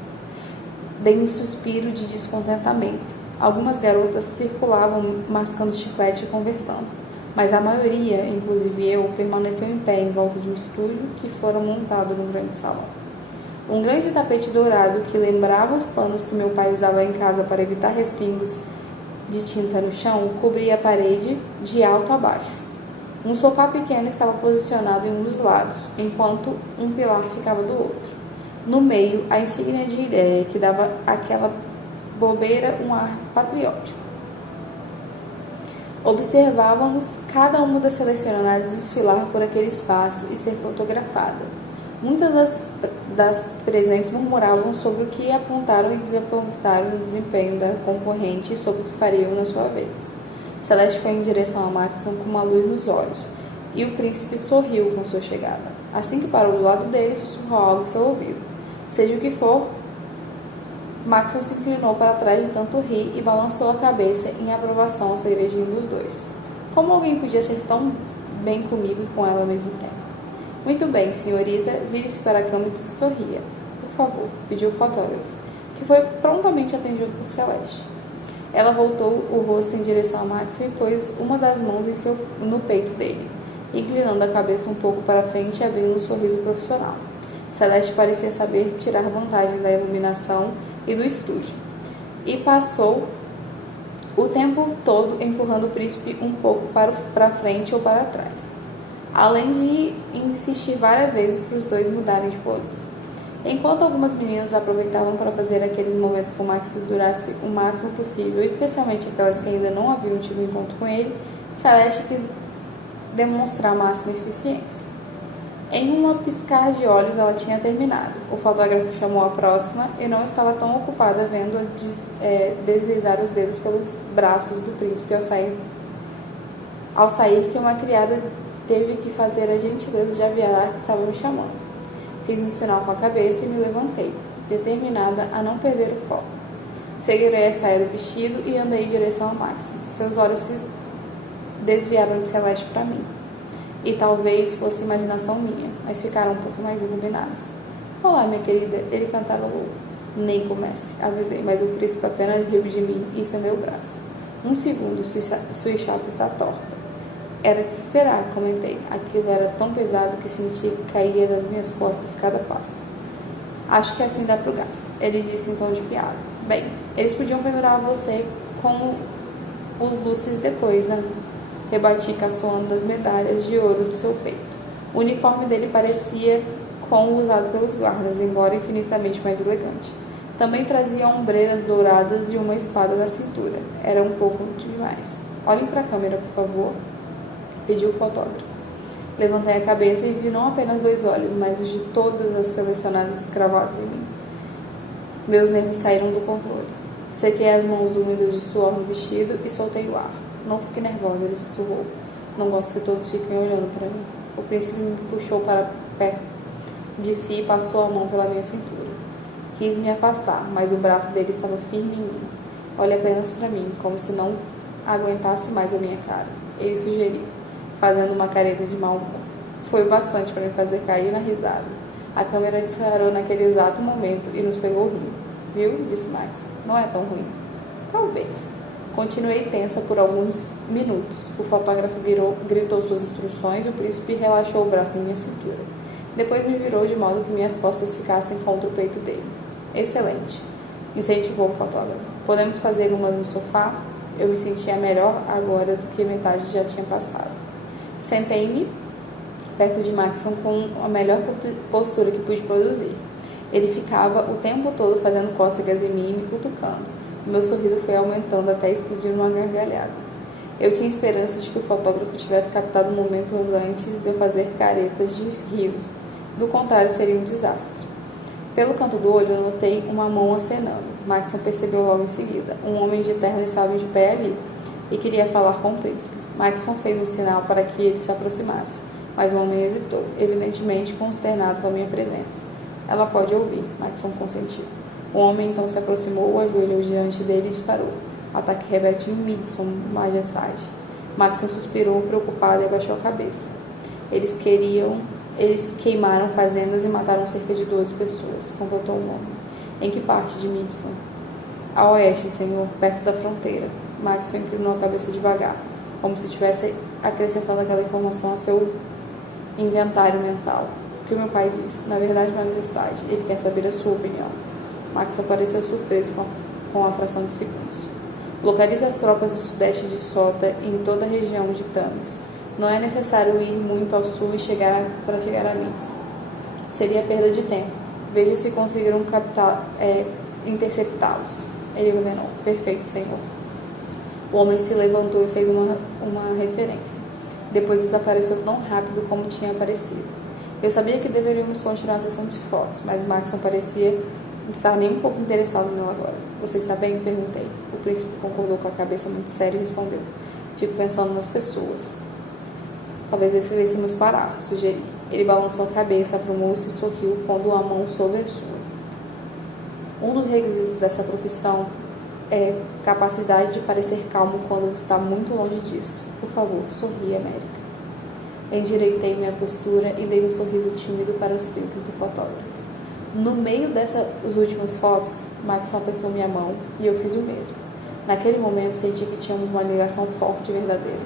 Dei um suspiro de descontentamento. Algumas garotas circulavam mascando chiclete e conversando, mas a maioria, inclusive eu, permaneceu em pé em volta de um estúdio que fora montado num grande salão. Um grande tapete dourado que lembrava os panos que meu pai usava em casa para evitar respingos de tinta no chão cobria a parede de alto a baixo. Um sofá pequeno estava posicionado em um dos lados, enquanto um pilar ficava do outro. No meio, a insígnia de ideia que dava àquela bobeira um ar patriótico. Observávamos cada uma das selecionadas desfilar por aquele espaço e ser fotografada. Muitas das presentes murmuravam sobre o que apontaram e desapontaram no desempenho da concorrente e sobre o que fariam na sua vez. Celeste foi em direção a Maxon com uma luz nos olhos, e o príncipe sorriu com sua chegada. Assim que parou do lado dele, sussurrou algo em seu ouvido. Seja o que for, Maxon se inclinou para trás de tanto rir e balançou a cabeça em aprovação ao segredinho dos dois. Como alguém podia ser tão bem comigo e com ela ao mesmo tempo? Muito bem, senhorita, vire-se para a cama e sorria. Por favor, pediu o fotógrafo, que foi prontamente atendido por Celeste. Ela voltou o rosto em direção a Max e pôs uma das mãos no peito dele, inclinando a cabeça um pouco para frente e abrindo um sorriso profissional. Celeste parecia saber tirar vantagem da iluminação e do estúdio, e passou o tempo todo empurrando o príncipe um pouco para frente ou para trás, além de insistir várias vezes para os dois mudarem de pose. Enquanto algumas meninas aproveitavam para fazer aqueles momentos com Max durasse o máximo possível, especialmente aquelas que ainda não haviam tido encontro com ele, Celeste quis demonstrar a máxima eficiência. Em um piscar de olhos, ela tinha terminado. O fotógrafo chamou a próxima e não estava tão ocupada vendo-a deslizar os dedos pelos braços do príncipe ao sair que uma criada teve que fazer a gentileza de avisar que estava me chamando. Fiz um sinal com a cabeça e me levantei, determinada a não perder o foco. Segurei a saia do vestido e andei em direção ao Maxon. Seus olhos se desviaram de Celeste para mim. E talvez fosse imaginação minha, mas ficaram um pouco mais iluminados. Olá, minha querida, ele cantarolou. Nem comece, avisei, mas o príncipe apenas riu de mim e estendeu o braço. Um segundo, sua chapa está torta. Era de se esperar, comentei. Aquilo era tão pesado que senti que caía das minhas costas cada passo. Acho que assim dá pro gasto, ele disse em tom de piada. Bem, eles podiam pendurar você com os luces depois, né? Rebati caçoando das medalhas de ouro do seu peito. O uniforme dele parecia com o usado pelos guardas, embora infinitamente mais elegante. Também trazia ombreiras douradas e uma espada na cintura. Era um pouco demais. Olhem para a câmera, por favor, pediu o fotógrafo. Levantei a cabeça e vi não apenas 2 olhos, mas os de todas as selecionadas escravadas em mim. Meus nervos saíram do controle. Sequei as mãos úmidas de suor no vestido e soltei o ar. Não fique nervosa, ele sussurrou. Não gosto que todos fiquem olhando para mim. O príncipe me puxou para perto de si e passou a mão pela minha cintura. Quis me afastar, mas o braço dele estava firme em mim. Olhe apenas para mim, como se não aguentasse mais a minha cara. Ele sugeriu, fazendo uma careta de mau humor. Foi bastante para me fazer cair na risada. A câmera disparou naquele exato momento e nos pegou rindo. Viu? Disse Max. Não é tão ruim. Talvez. Continuei tensa por alguns minutos. O fotógrafo gritou suas instruções e o príncipe relaxou o braço em minha cintura. Depois me virou de modo que minhas costas ficassem contra o peito dele. Excelente, incentivou o fotógrafo. Podemos fazer umas no sofá? Eu me sentia melhor agora do que metade já tinha passado. Sentei-me perto de Maxon com a melhor postura que pude produzir. Ele ficava o tempo todo fazendo cócegas em mim e me cutucando. Meu sorriso foi aumentando até explodir numa gargalhada. Eu tinha esperança de que o fotógrafo tivesse captado o momento antes de eu fazer caretas de riso. Do contrário, seria um desastre. Pelo canto do olho, eu notei uma mão acenando. Maxon percebeu logo em seguida. Um homem de terno estava de pé ali e queria falar com o príncipe. Maxon fez um sinal para que ele se aproximasse, mas o homem hesitou, evidentemente consternado com a minha presença. Ela pode ouvir, Maxon consentiu. O homem então se aproximou, ajoelhou diante dele e disparou. Ataque rebelde em Midson, majestade. Maxon suspirou, preocupado, e abaixou a cabeça. Eles queimaram fazendas e mataram cerca de 12 pessoas, completou o homem. Em que parte de Midson? A oeste, senhor, perto da fronteira. Maxon inclinou a cabeça devagar, como se estivesse acrescentando aquela informação a seu inventário mental. O que meu pai disse? Na verdade, majestade, ele quer saber a sua opinião. Max pareceu surpreso com a fração de segundos. Localize as tropas do sudeste de Sota e em toda a região de Tamis. Não é necessário ir muito ao sul para chegar a Midson. Seria perda de tempo. Veja se conseguiram interceptá-los. Ele ordenou. Perfeito, senhor. O homem se levantou e fez uma referência. Depois desapareceu tão rápido como tinha aparecido. Eu sabia que deveríamos continuar a sessão de fotos, mas Max não parecia estar nem um pouco interessado nela agora. Você está bem? Perguntei. O príncipe concordou com a cabeça muito séria e respondeu. Fico pensando nas pessoas. Talvez devêssemos parar, sugeri. Ele balançou a cabeça, aprumou-se e sorriu, pondo a mão sobre a sua. Um dos requisitos dessa profissão é capacidade de parecer calmo quando está muito longe disso. Por favor, sorria, América. Endireitei minha postura e dei um sorriso tímido para os cliques do fotógrafo. No meio dessas últimas fotos, Maxon apertou minha mão e eu fiz o mesmo. Naquele momento, senti que tínhamos uma ligação forte e verdadeira.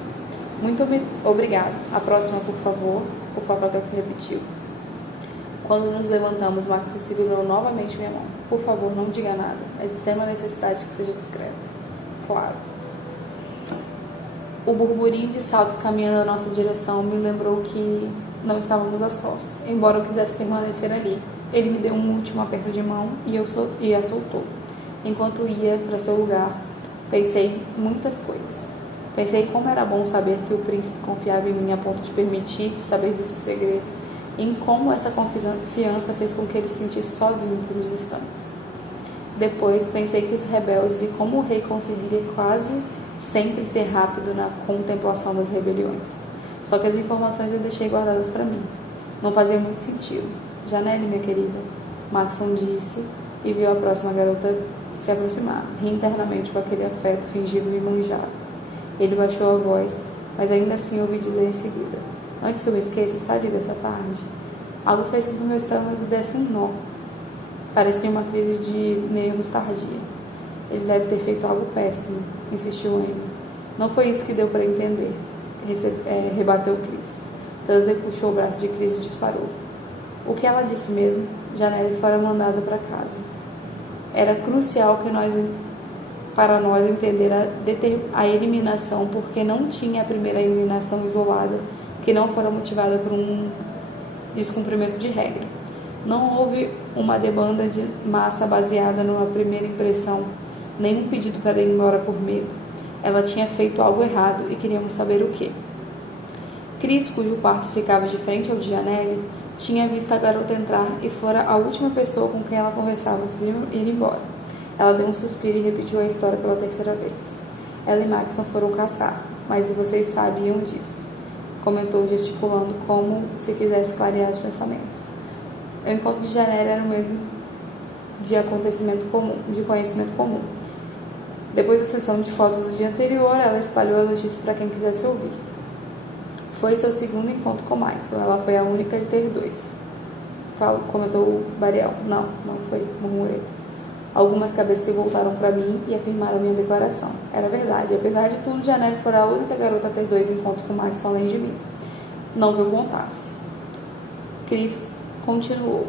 Muito obrigado. A próxima, por favor, o fotógrafo repetiu. Quando nos levantamos, Maxon segurou novamente minha mão. Por favor, não diga nada. É de extrema necessidade que seja discreto. Claro. O burburinho de saltos caminhando na nossa direção me lembrou que não estávamos a sós, embora eu quisesse permanecer ali. Ele me deu um último aperto de mão e a soltou. Enquanto ia para seu lugar, pensei muitas coisas. Pensei como era bom saber que o príncipe confiava em mim a ponto de permitir saber desse segredo, e em como essa confiança fez com que ele se sentisse sozinho por uns instantes. Depois pensei que os rebeldes e como o rei conseguiria quase sempre ser rápido na contemplação das rebeliões. Só que as informações eu deixei guardadas para mim. Não fazia muito sentido. Janelle, minha querida, Maxon disse e viu a próxima garota se aproximar, ri internamente com aquele afeto fingido me manjar. Ele baixou a voz, mas ainda assim ouvi dizer em seguida. Antes que eu me esqueça, está livre essa tarde? Algo fez com que o meu estômago desse um nó. Parecia uma crise de nervos tardia. Ele deve ter feito algo péssimo, insistiu Amy. Não foi isso que deu para entender, rebateu Chris. Thursday puxou o braço de Chris e disparou. O que ela disse mesmo? Janelle fora mandada para casa. Era crucial para nós entender a eliminação, porque não tinha a primeira eliminação isolada, que não fora motivada por um descumprimento de regra. Não houve uma demanda de massa baseada numa primeira impressão, nem um pedido para ir embora por medo. Ela tinha feito algo errado e queríamos saber o que. Chris, cujo quarto ficava de frente ao de Janelle, tinha visto a garota entrar e fora a última pessoa com quem ela conversava antes de ir embora. Ela deu um suspiro e repetiu a história pela terceira vez. Ela e Maxon foram caçar, mas vocês sabiam disso, comentou gesticulando como se quisesse clarear os pensamentos. O encontro de Janelle era o mesmo de conhecimento comum. Depois da sessão de fotos do dia anterior, ela espalhou a notícia para quem quisesse ouvir. Foi seu segundo encontro com Maxon. Ela foi a única de ter 2. Comentou Bariel. Não foi, murmurei. Algumas cabeças se voltaram para mim e afirmaram minha declaração. Era verdade. Apesar de tudo, Janelle fora a única garota a ter 2 encontros com Maxon além de mim. Não que eu contasse. Chris continuou.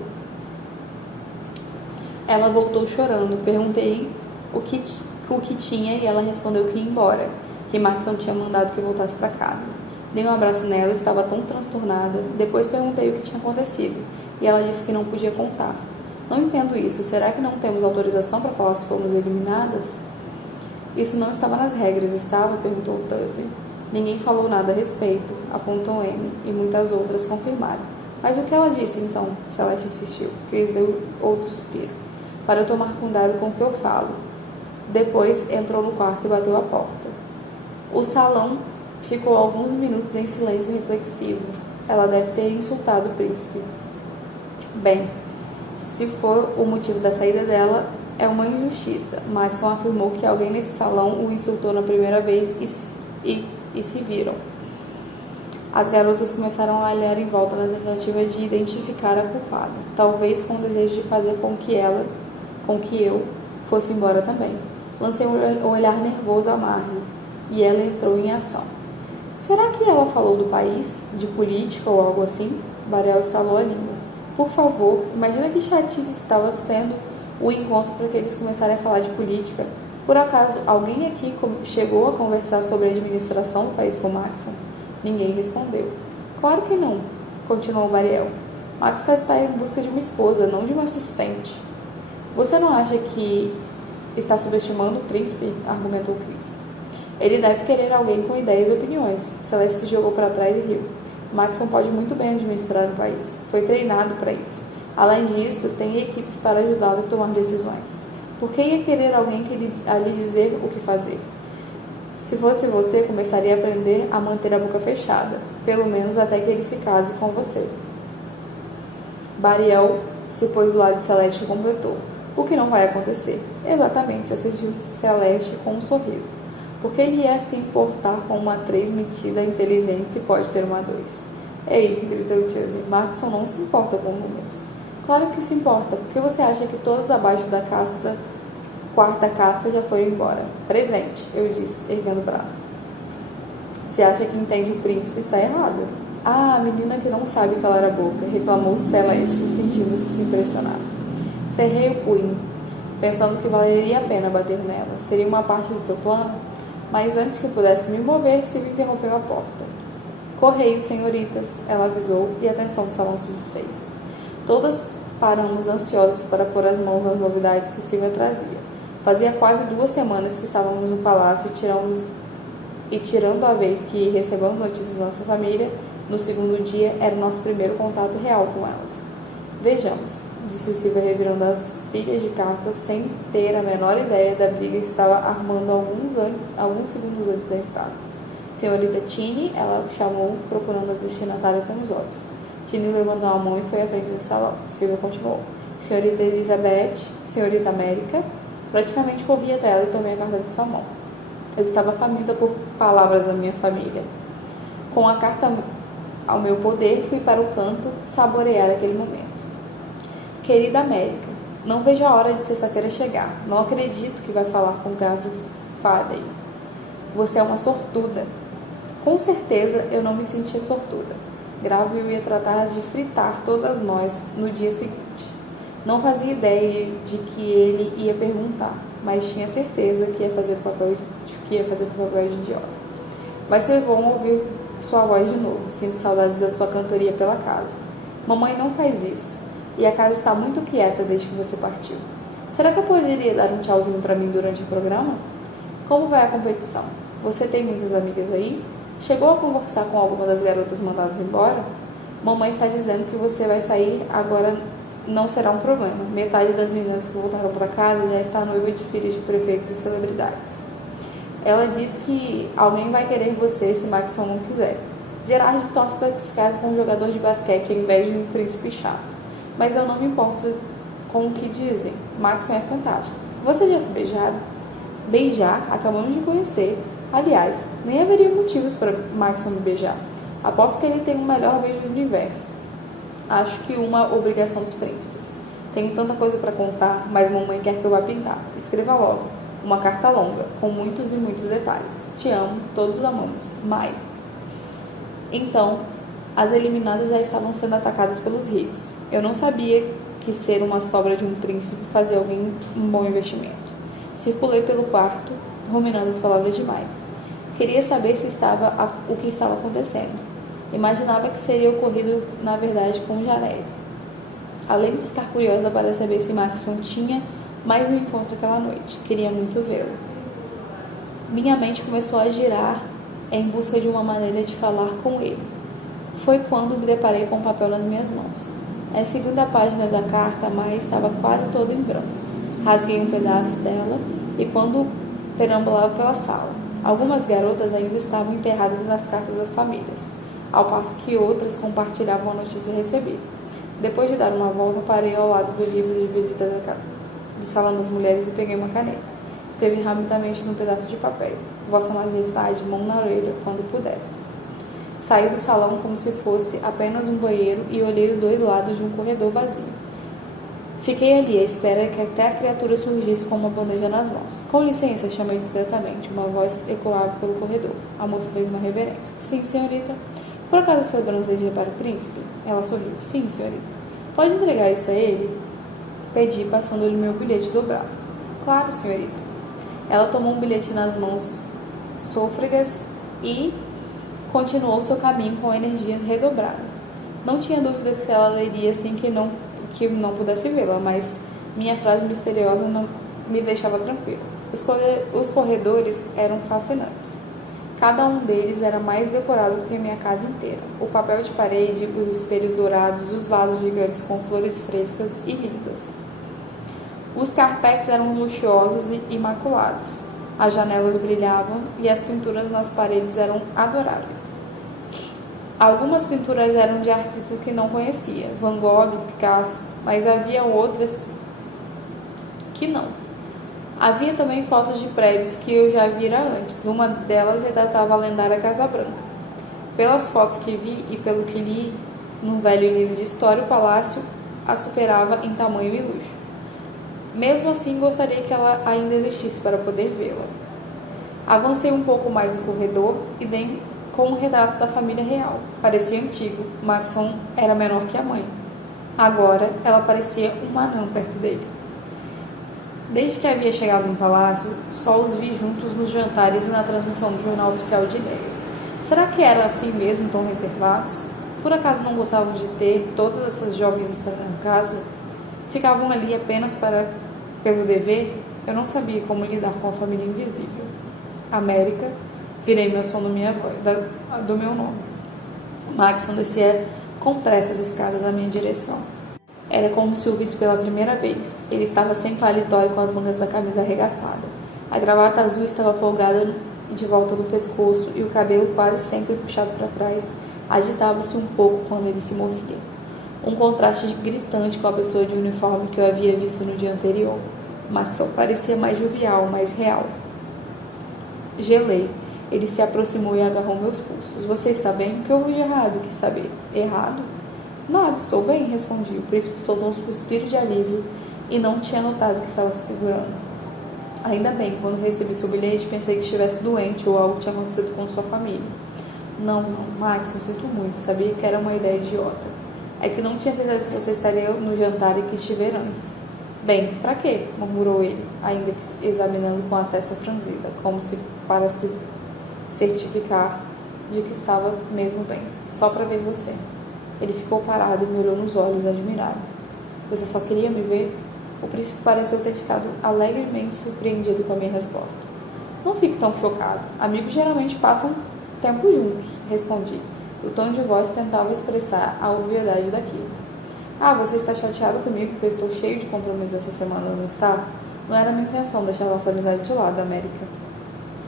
Ela voltou chorando. Perguntei o que tinha e ela respondeu que ia embora, que Maxon tinha mandado que eu voltasse para casa. Dei um abraço nela, estava tão transtornada. Depois perguntei o que tinha acontecido e ela disse que não podia contar. Não entendo isso. Será que não temos autorização para falar se fomos eliminadas? Isso não estava nas regras, estava? Perguntou Thursday. Ninguém falou nada a respeito, apontou Amy, e muitas outras confirmaram. Mas o que ela disse então? Celeste insistiu. Chris deu outro suspiro. Para eu tomar cuidado com o que eu falo. Depois entrou no quarto e bateu a porta. O salão ficou alguns minutos em silêncio reflexivo. Ela deve ter insultado o príncipe. Bem, Se for o motivo da saída dela, é uma injustiça. Maxon afirmou que alguém nesse salão o insultou na primeira vez e se viram. As garotas começaram a olhar em volta na tentativa de identificar a culpada, talvez com o desejo de fazer com que eu fosse embora também. Lancei um olhar nervoso a Marnie e ela entrou em ação. Será que ela falou do país, de política ou algo assim? Barial estalou a língua. Por favor, imagina que chatice estava sendo o encontro para que eles começarem a falar de política. Por acaso, alguém aqui chegou a conversar sobre a administração do país com Maxon? Ninguém respondeu. Claro que não, continuou Bariel. Maxon está em busca de uma esposa, não de uma assistente. Você não acha que está subestimando o príncipe? Argumentou Chris. Ele deve querer alguém com ideias e opiniões. Celeste se jogou para trás e riu. Maxon pode muito bem administrar o país. Foi treinado para isso. Além disso, tem equipes para ajudá-lo a tomar decisões. Por que ia querer alguém a lhe dizer o que fazer? Se fosse você, começaria a aprender a manter a boca fechada, pelo menos até que ele se case com você. Bariel se pôs do lado de Celeste e completou. O que não vai acontecer? Exatamente, assistiu Celeste com um sorriso. Porque ele ia se importar com uma 3 metida inteligente se pode ter uma 2? Ei, gritou Chelsea, Maxon não se importa com números. Claro que se importa, porque você acha que todos abaixo da quarta casta já foram embora. Presente, eu disse, erguendo o braço. Se acha que entende o príncipe, está errado. Ah, a menina que não sabe calar a boca, reclamou Celeste, fingindo se impressionar. Cerrei o punho, pensando que valeria a pena bater nela. Seria uma parte do seu plano? Mas antes que pudesse me mover, Silvia interrompeu a porta. Correio, senhoritas, ela avisou e a tensão do salão se desfez. Todas paramos ansiosas para pôr as mãos nas novidades que Silvia trazia. Fazia quase 2 semanas que estávamos no palácio e tirando a vez que recebemos notícias da nossa família, no segundo dia era o nosso primeiro contato real com elas. Vejamos, disse Silvia revirando as pilhas de cartas sem ter a menor ideia da briga que estava armando alguns segundos antes da entrada. Senhorita Tini, ela chamou, procurando a destinatária com os olhos. Tini levantou a mão e foi à frente do salão. Silvia continuou. Senhorita Elizabeth, senhorita América, praticamente corri até ela e tomei a carta de sua mão. Eu estava faminta por palavras da minha família. Com a carta ao meu poder, fui para o canto saborear aquele momento. Querida América, não vejo a hora de sexta-feira chegar. Não acredito que vai falar com Gavin Fadey. Você é uma sortuda. Com certeza eu não me sentia sortuda. Gravil ia tratar de fritar todas nós no dia seguinte. Não fazia ideia de que ele ia perguntar, mas tinha certeza que ia fazer o papel de idiota. Vai ser bom ouvir sua voz de novo. Sinto saudades da sua cantoria pela casa. Mamãe não faz isso. E a casa está muito quieta desde que você partiu. Será que eu poderia dar um tchauzinho para mim durante o programa? Como vai a competição? Você tem muitas amigas aí? Chegou a conversar com alguma das garotas mandadas embora? Mamãe está dizendo que você vai sair agora, não será um problema. Metade das meninas que voltaram para casa já está noiva de filhos de prefeitos e celebridades. Ela diz que alguém vai querer você se Maxon não quiser. Gerard torce para que se case com um jogador de basquete ao invés de um príncipe chato. Mas eu não me importo com o que dizem. Maxon é fantástico. Vocês já se beijaram? Beijar? Acabamos de conhecer. Aliás, nem haveria motivos para Maxon me beijar. Aposto que ele tem o melhor beijo do universo. Acho que uma obrigação dos príncipes. Tenho tanta coisa para contar, mas mamãe quer que eu vá pintar. Escreva logo. Uma carta longa, com muitos e muitos detalhes. Te amo, todos amamos. Mai. Então, as eliminadas já estavam sendo atacadas pelos ricos. Eu não sabia que ser uma sobra de um príncipe fazia alguém um bom investimento. Circulei pelo quarto, ruminando as palavras de Mai. Queria saber o que estava acontecendo. Imaginava que seria ocorrido, na verdade, com Jarelli. Além de estar curiosa para saber se Maxon tinha mais um encontro aquela noite. Queria muito vê-lo. Minha mente começou a girar em busca de uma maneira de falar com ele. Foi quando me deparei com o papel nas minhas mãos. A segunda página da carta, Mai estava quase toda em branco. Rasguei um pedaço dela e quando perambulava pela sala, algumas garotas ainda estavam enterradas nas cartas das famílias, ao passo que outras compartilhavam a notícia recebida. Depois de dar uma volta, parei ao lado do livro de visita do Salão das Mulheres e peguei uma caneta. Escrevi rapidamente num pedaço de papel: Vossa Majestade, mão na orelha, quando puder. Saí do salão como se fosse apenas um banheiro e olhei os dois lados de um corredor vazio. Fiquei ali à espera que até a criatura surgisse com uma bandeja nas mãos. Com licença, chamei discretamente. Uma voz ecoava pelo corredor. A moça fez uma reverência. Sim, senhorita. Por acaso celebramos dia para o príncipe? Ela sorriu. Sim, senhorita. Pode entregar isso a ele? Pedi, passando-lhe meu bilhete dobrado. Claro, senhorita. Ela tomou um bilhete nas mãos sôfregas e continuou seu caminho com energia redobrada. Não tinha dúvida que ela leria assim que não pudesse vê-la, mas minha frase misteriosa não me deixava tranquila. Os corredores eram fascinantes. Cada um deles era mais decorado que a minha casa inteira. O papel de parede, os espelhos dourados, os vasos gigantes com flores frescas e lindas. Os carpetes eram luxuosos e imaculados. As janelas brilhavam e as pinturas nas paredes eram adoráveis. Algumas pinturas eram de artistas que não conhecia, Van Gogh, Picasso, mas havia outras que não. Havia também fotos de prédios que eu já vira antes. Uma delas retratava a lendária Casa Branca. Pelas fotos que vi e pelo que li num velho livro de história, o palácio a superava em tamanho e luxo. Mesmo assim, gostaria que ela ainda existisse para poder vê-la. Avancei um pouco mais no corredor e dei com o retrato da família real. Parecia antigo. Maxon era menor que a mãe. Agora, ela parecia um anão perto dele. Desde que havia chegado no palácio, só os vi juntos nos jantares e na transmissão do jornal oficial de Leia. Será que eram assim mesmo, tão reservados? Por acaso não gostavam de ter todas essas jovens estranhas em casa? Ficavam ali apenas pelo dever? Eu não sabia como lidar com a família invisível. América, virei meu som do meu nome. Maxon descia com pressa as escadas à minha direção. Era como se o visse pela primeira vez. Ele estava sem paletó e com as mangas da camisa arregaçada. A gravata azul estava folgada de volta do pescoço e o cabelo, quase sempre puxado para trás, agitava-se um pouco quando ele se movia. Um contraste gritante com a pessoa de uniforme que eu havia visto no dia anterior. Maxon parecia mais jovial, mais real. Gelei. Ele se aproximou e agarrou meus pulsos. Você está bem? O que houve de errado? Quis saber. Errado? Nada, estou bem, respondi. O príncipe soltou um suspiro de alívio e não tinha notado que estava se segurando. Ainda bem, quando recebi seu bilhete, pensei que estivesse doente ou algo tinha acontecido com sua família. Não, Max, eu sinto muito, sabia que era uma ideia idiota. É que não tinha certeza se você estaria no jantar e quis te ver antes. Bem, pra quê? Murmurou ele, ainda examinando com a testa franzida, como se para se certificar de que estava mesmo bem. Só para ver você. Ele ficou parado e me olhou nos olhos, admirado. Você só queria me ver? O príncipe pareceu ter ficado alegremente surpreendido com a minha resposta. Não fique tão chocado. Amigos geralmente passam tempo juntos, respondi. O tom de voz tentava expressar a obviedade daquilo. Ah, você está chateado comigo porque eu estou cheio de compromissos essa semana, não está? Não era minha intenção deixar nossa amizade de lado, América.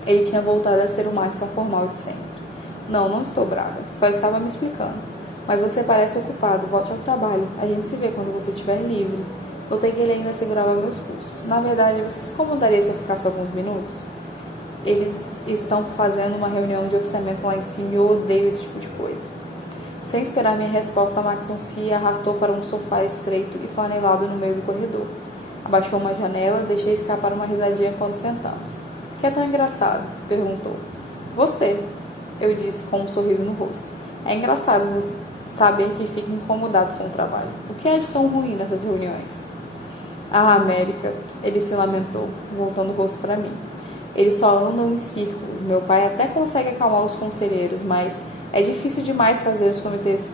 Ele tinha voltado a ser o Maxon formal de sempre. Não estou brava. Só estava me explicando. Mas você parece ocupado. Volte ao trabalho. A gente se vê quando você estiver livre. Notei que ele ainda segurava meus pulsos. Na verdade, você se incomodaria se eu ficasse alguns minutos? Eles estão fazendo uma reunião de orçamento lá em cima e eu odeio esse tipo de coisa. Sem esperar minha resposta, Maxon se arrastou para um sofá estreito e flanelado no meio do corredor. Abaixou uma janela, deixei escapar uma risadinha quando sentamos. O que é tão engraçado? Perguntou. Você, eu disse com um sorriso no rosto. É engraçado saber que fica incomodado com o trabalho. O que é de tão ruim nessas reuniões? Ah, América, ele se lamentou, voltando o rosto para mim. Eles só andam em círculos. Meu pai até consegue acalmar os conselheiros, mas é difícil demais fazer os comitês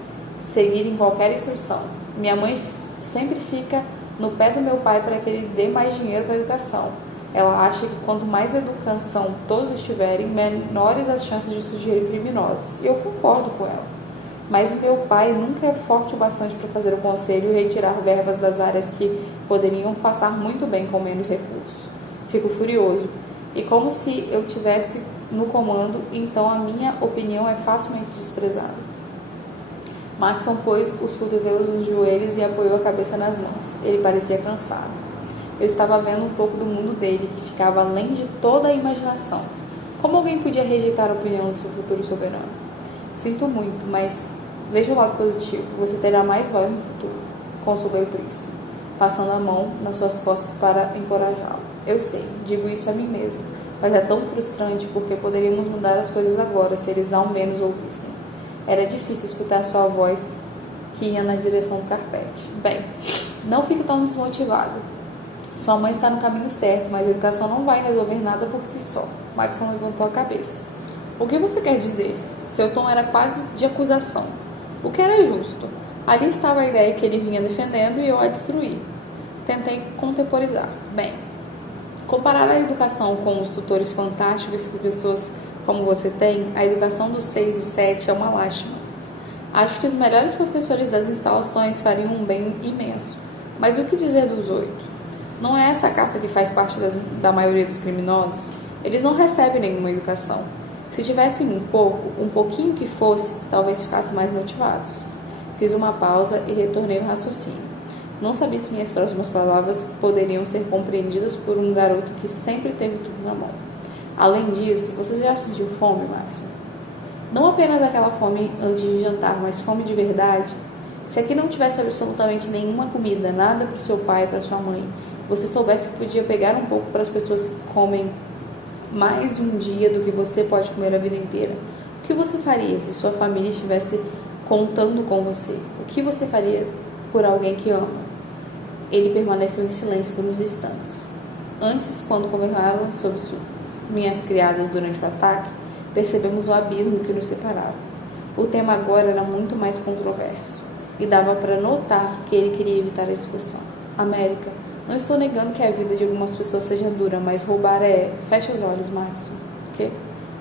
seguirem qualquer instrução. Minha mãe sempre fica no pé do meu pai para que ele dê mais dinheiro para a educação. Ela acha que quanto mais educação todos estiverem, menores as chances de surgirem criminosos. E eu concordo com ela. Mas meu pai nunca é forte o bastante para fazer o conselho e retirar verbas das áreas que poderiam passar muito bem com menos recursos. Fico furioso. E como se eu tivesse no comando, então a minha opinião é facilmente desprezada. Maxon pôs os cotovelos nos joelhos e apoiou a cabeça nas mãos. Ele parecia cansado. Eu estava vendo um pouco do mundo dele, que ficava além de toda a imaginação. Como alguém podia rejeitar a opinião do seu futuro soberano? Sinto muito, mas veja o lado positivo. Você terá mais voz no futuro, consolou o príncipe, passando a mão nas suas costas para encorajá-lo. Eu sei, digo isso a mim mesmo, mas é tão frustrante porque poderíamos mudar as coisas agora se eles ao menos ouvissem. Era difícil escutar sua voz que ia na direção do carpete. Bem, não fique tão desmotivado. Sua mãe está no caminho certo, mas a educação não vai resolver nada por si só. Maxon levantou a cabeça. O que você quer dizer? Seu tom era quase de acusação. O que era justo. Ali estava a ideia que ele vinha defendendo e eu a destruí. Tentei contemporizar. Bem, comparar a educação com os tutores fantásticos que pessoas como você tem, a educação dos 6 e 7 é uma lástima. Acho que os melhores professores das instalações fariam um bem imenso. Mas o que dizer dos 8? Não é essa casta que faz parte da maioria dos criminosos? Eles não recebem nenhuma educação. Se tivessem um pouquinho que fosse, talvez ficassem mais motivados. Fiz uma pausa e retornei ao raciocínio. Não sabia se minhas próximas palavras poderiam ser compreendidas por um garoto que sempre teve tudo na mão. Além disso, você já sentiu fome, Maxon? Não apenas aquela fome antes de jantar, mas fome de verdade? Se aqui não tivesse absolutamente nenhuma comida, nada para o seu pai e para sua mãe, você soubesse que podia pegar um pouco para as pessoas que comem mais de um dia do que você pode comer a vida inteira, o que você faria se sua família estivesse contando com você? O que você faria por alguém que ama? Ele permaneceu em silêncio por uns instantes. Antes, quando conversávamos sobre minhas criadas durante o ataque, percebemos o abismo que nos separava. O tema agora era muito mais controverso, e dava para notar que ele queria evitar a discussão. América, não estou negando que a vida de algumas pessoas seja dura, mas roubar é... Feche os olhos, Maxon. O quê?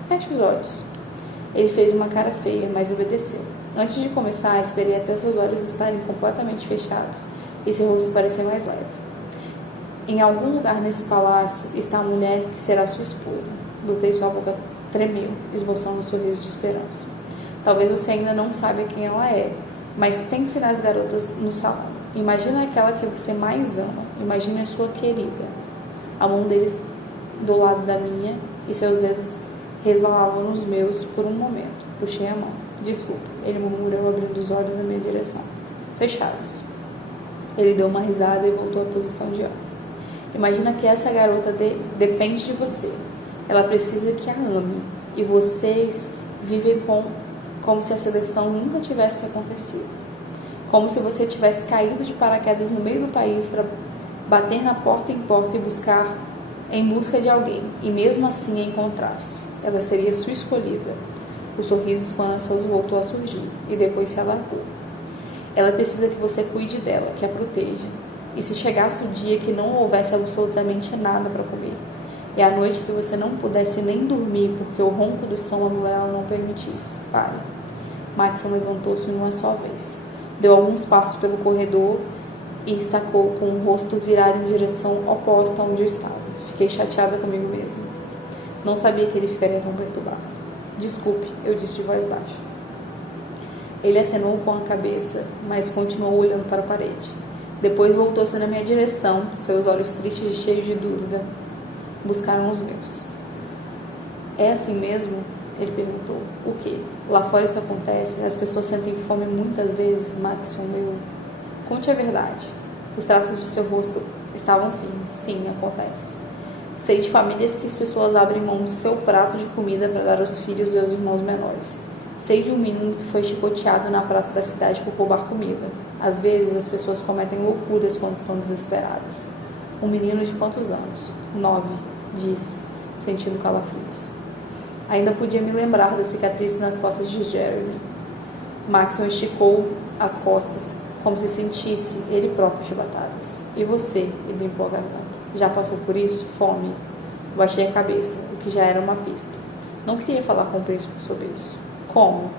Feche os olhos. Ele fez uma cara feia, mas obedeceu. Antes de começar, esperei até seus olhos estarem completamente fechados e seu rosto parecer mais leve. Em algum lugar nesse palácio está a mulher que será sua esposa. Lutei, sua boca tremeu, esboçando um sorriso de esperança. Talvez você ainda não saiba quem ela é, mas pense nas garotas no salão. Imagina aquela que você mais ama. Imagine a sua querida. A mão dele do lado da minha e seus dedos resvalavam nos meus por um momento. Puxei a mão. Desculpa, ele murmurou abrindo os olhos na minha direção. Fechados. Ele deu uma risada e voltou à posição de antes. Imagina que essa garota depende de você. Ela precisa que a ame. E vocês vivem como se a seleção nunca tivesse acontecido. Como se você tivesse caído de paraquedas no meio do país para bater na porta em porta e em busca de alguém. E mesmo assim a encontrasse. Ela seria sua escolhida. O sorriso esperançoso voltou a surgir e depois se alargou. Ela precisa que você cuide dela, que a proteja. E se chegasse o dia que não houvesse absolutamente nada para comer, e a noite que você não pudesse nem dormir porque o ronco do estômago dela não permitisse, pare. Maxon levantou-se uma só vez. Deu alguns passos pelo corredor e estacou com o rosto virado em direção oposta a onde eu estava. Fiquei chateada comigo mesma. Não sabia que ele ficaria tão perturbado. Desculpe, eu disse de voz baixa. Ele acenou com a cabeça, mas continuou olhando para a parede. Depois voltou-se na minha direção, seus olhos tristes e cheios de dúvida buscaram os meus. É assim mesmo? Ele perguntou. O quê? Lá fora isso acontece? As pessoas sentem fome muitas vezes? Maxon leu. Conte a verdade. Os traços de seu rosto estavam firmes. Sim, acontece. Sei de famílias que as pessoas abrem mão do seu prato de comida para dar aos filhos e aos irmãos menores. Sei de um menino que foi chicoteado na praça da cidade por roubar comida. Às vezes as pessoas cometem loucuras quando estão desesperadas. Um menino de quantos anos? 9, disse, sentindo calafrios. Ainda podia me lembrar da cicatriz nas costas de Jeremy. Maxon esticou as costas, como se sentisse ele próprio chibatadas. E você? Ele limpou a garganta. Já passou por isso? Fome. Baixei a cabeça, o que já era uma pista. Não queria falar com o príncipe sobre isso. Como?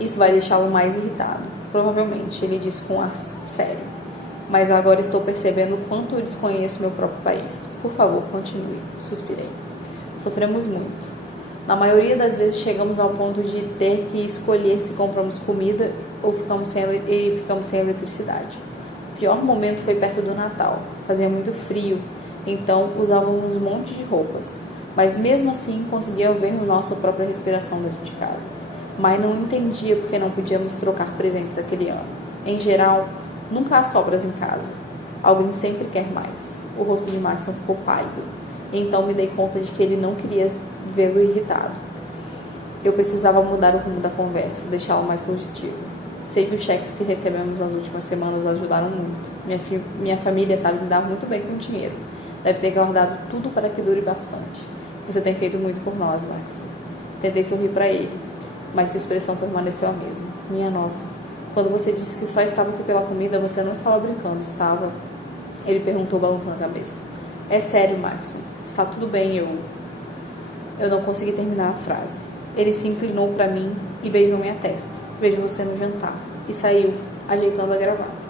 Isso vai deixá-lo mais irritado. Provavelmente, ele disse com ar sério. Mas agora estou percebendo o quanto eu desconheço meu próprio país. Por favor, continue. Suspirei. Sofremos muito. Na maioria das vezes chegamos ao ponto de ter que escolher se compramos comida ou ficamos sem eletricidade. O pior momento foi perto do Natal. Fazia muito frio, então usávamos um monte de roupas. Mas mesmo assim conseguia ouvir nossa própria respiração dentro de casa. Mas não entendia porque não podíamos trocar presentes aquele ano. Em geral, nunca há sobras em casa. Alguém sempre quer mais. O rosto de Maxon ficou pálido. Então me dei conta de que ele não queria vê-lo irritado. Eu precisava mudar o rumo da conversa, deixá-lo mais positivo. Sei que os cheques que recebemos nas últimas semanas ajudaram muito. Minha família sabe lidar muito bem com o dinheiro. Deve ter guardado tudo para que dure bastante. Você tem feito muito por nós, Maxon. Tentei sorrir para ele, mas sua expressão permaneceu a mesma. Minha nossa, quando você disse que só estava aqui pela comida, você não estava brincando, estava? Ele perguntou, balançando a cabeça. É sério, Maxon. Está tudo bem, Eu não consegui terminar a frase. Ele se inclinou para mim e beijou minha testa. Vejo você no jantar. E saiu, ajeitando a gravata.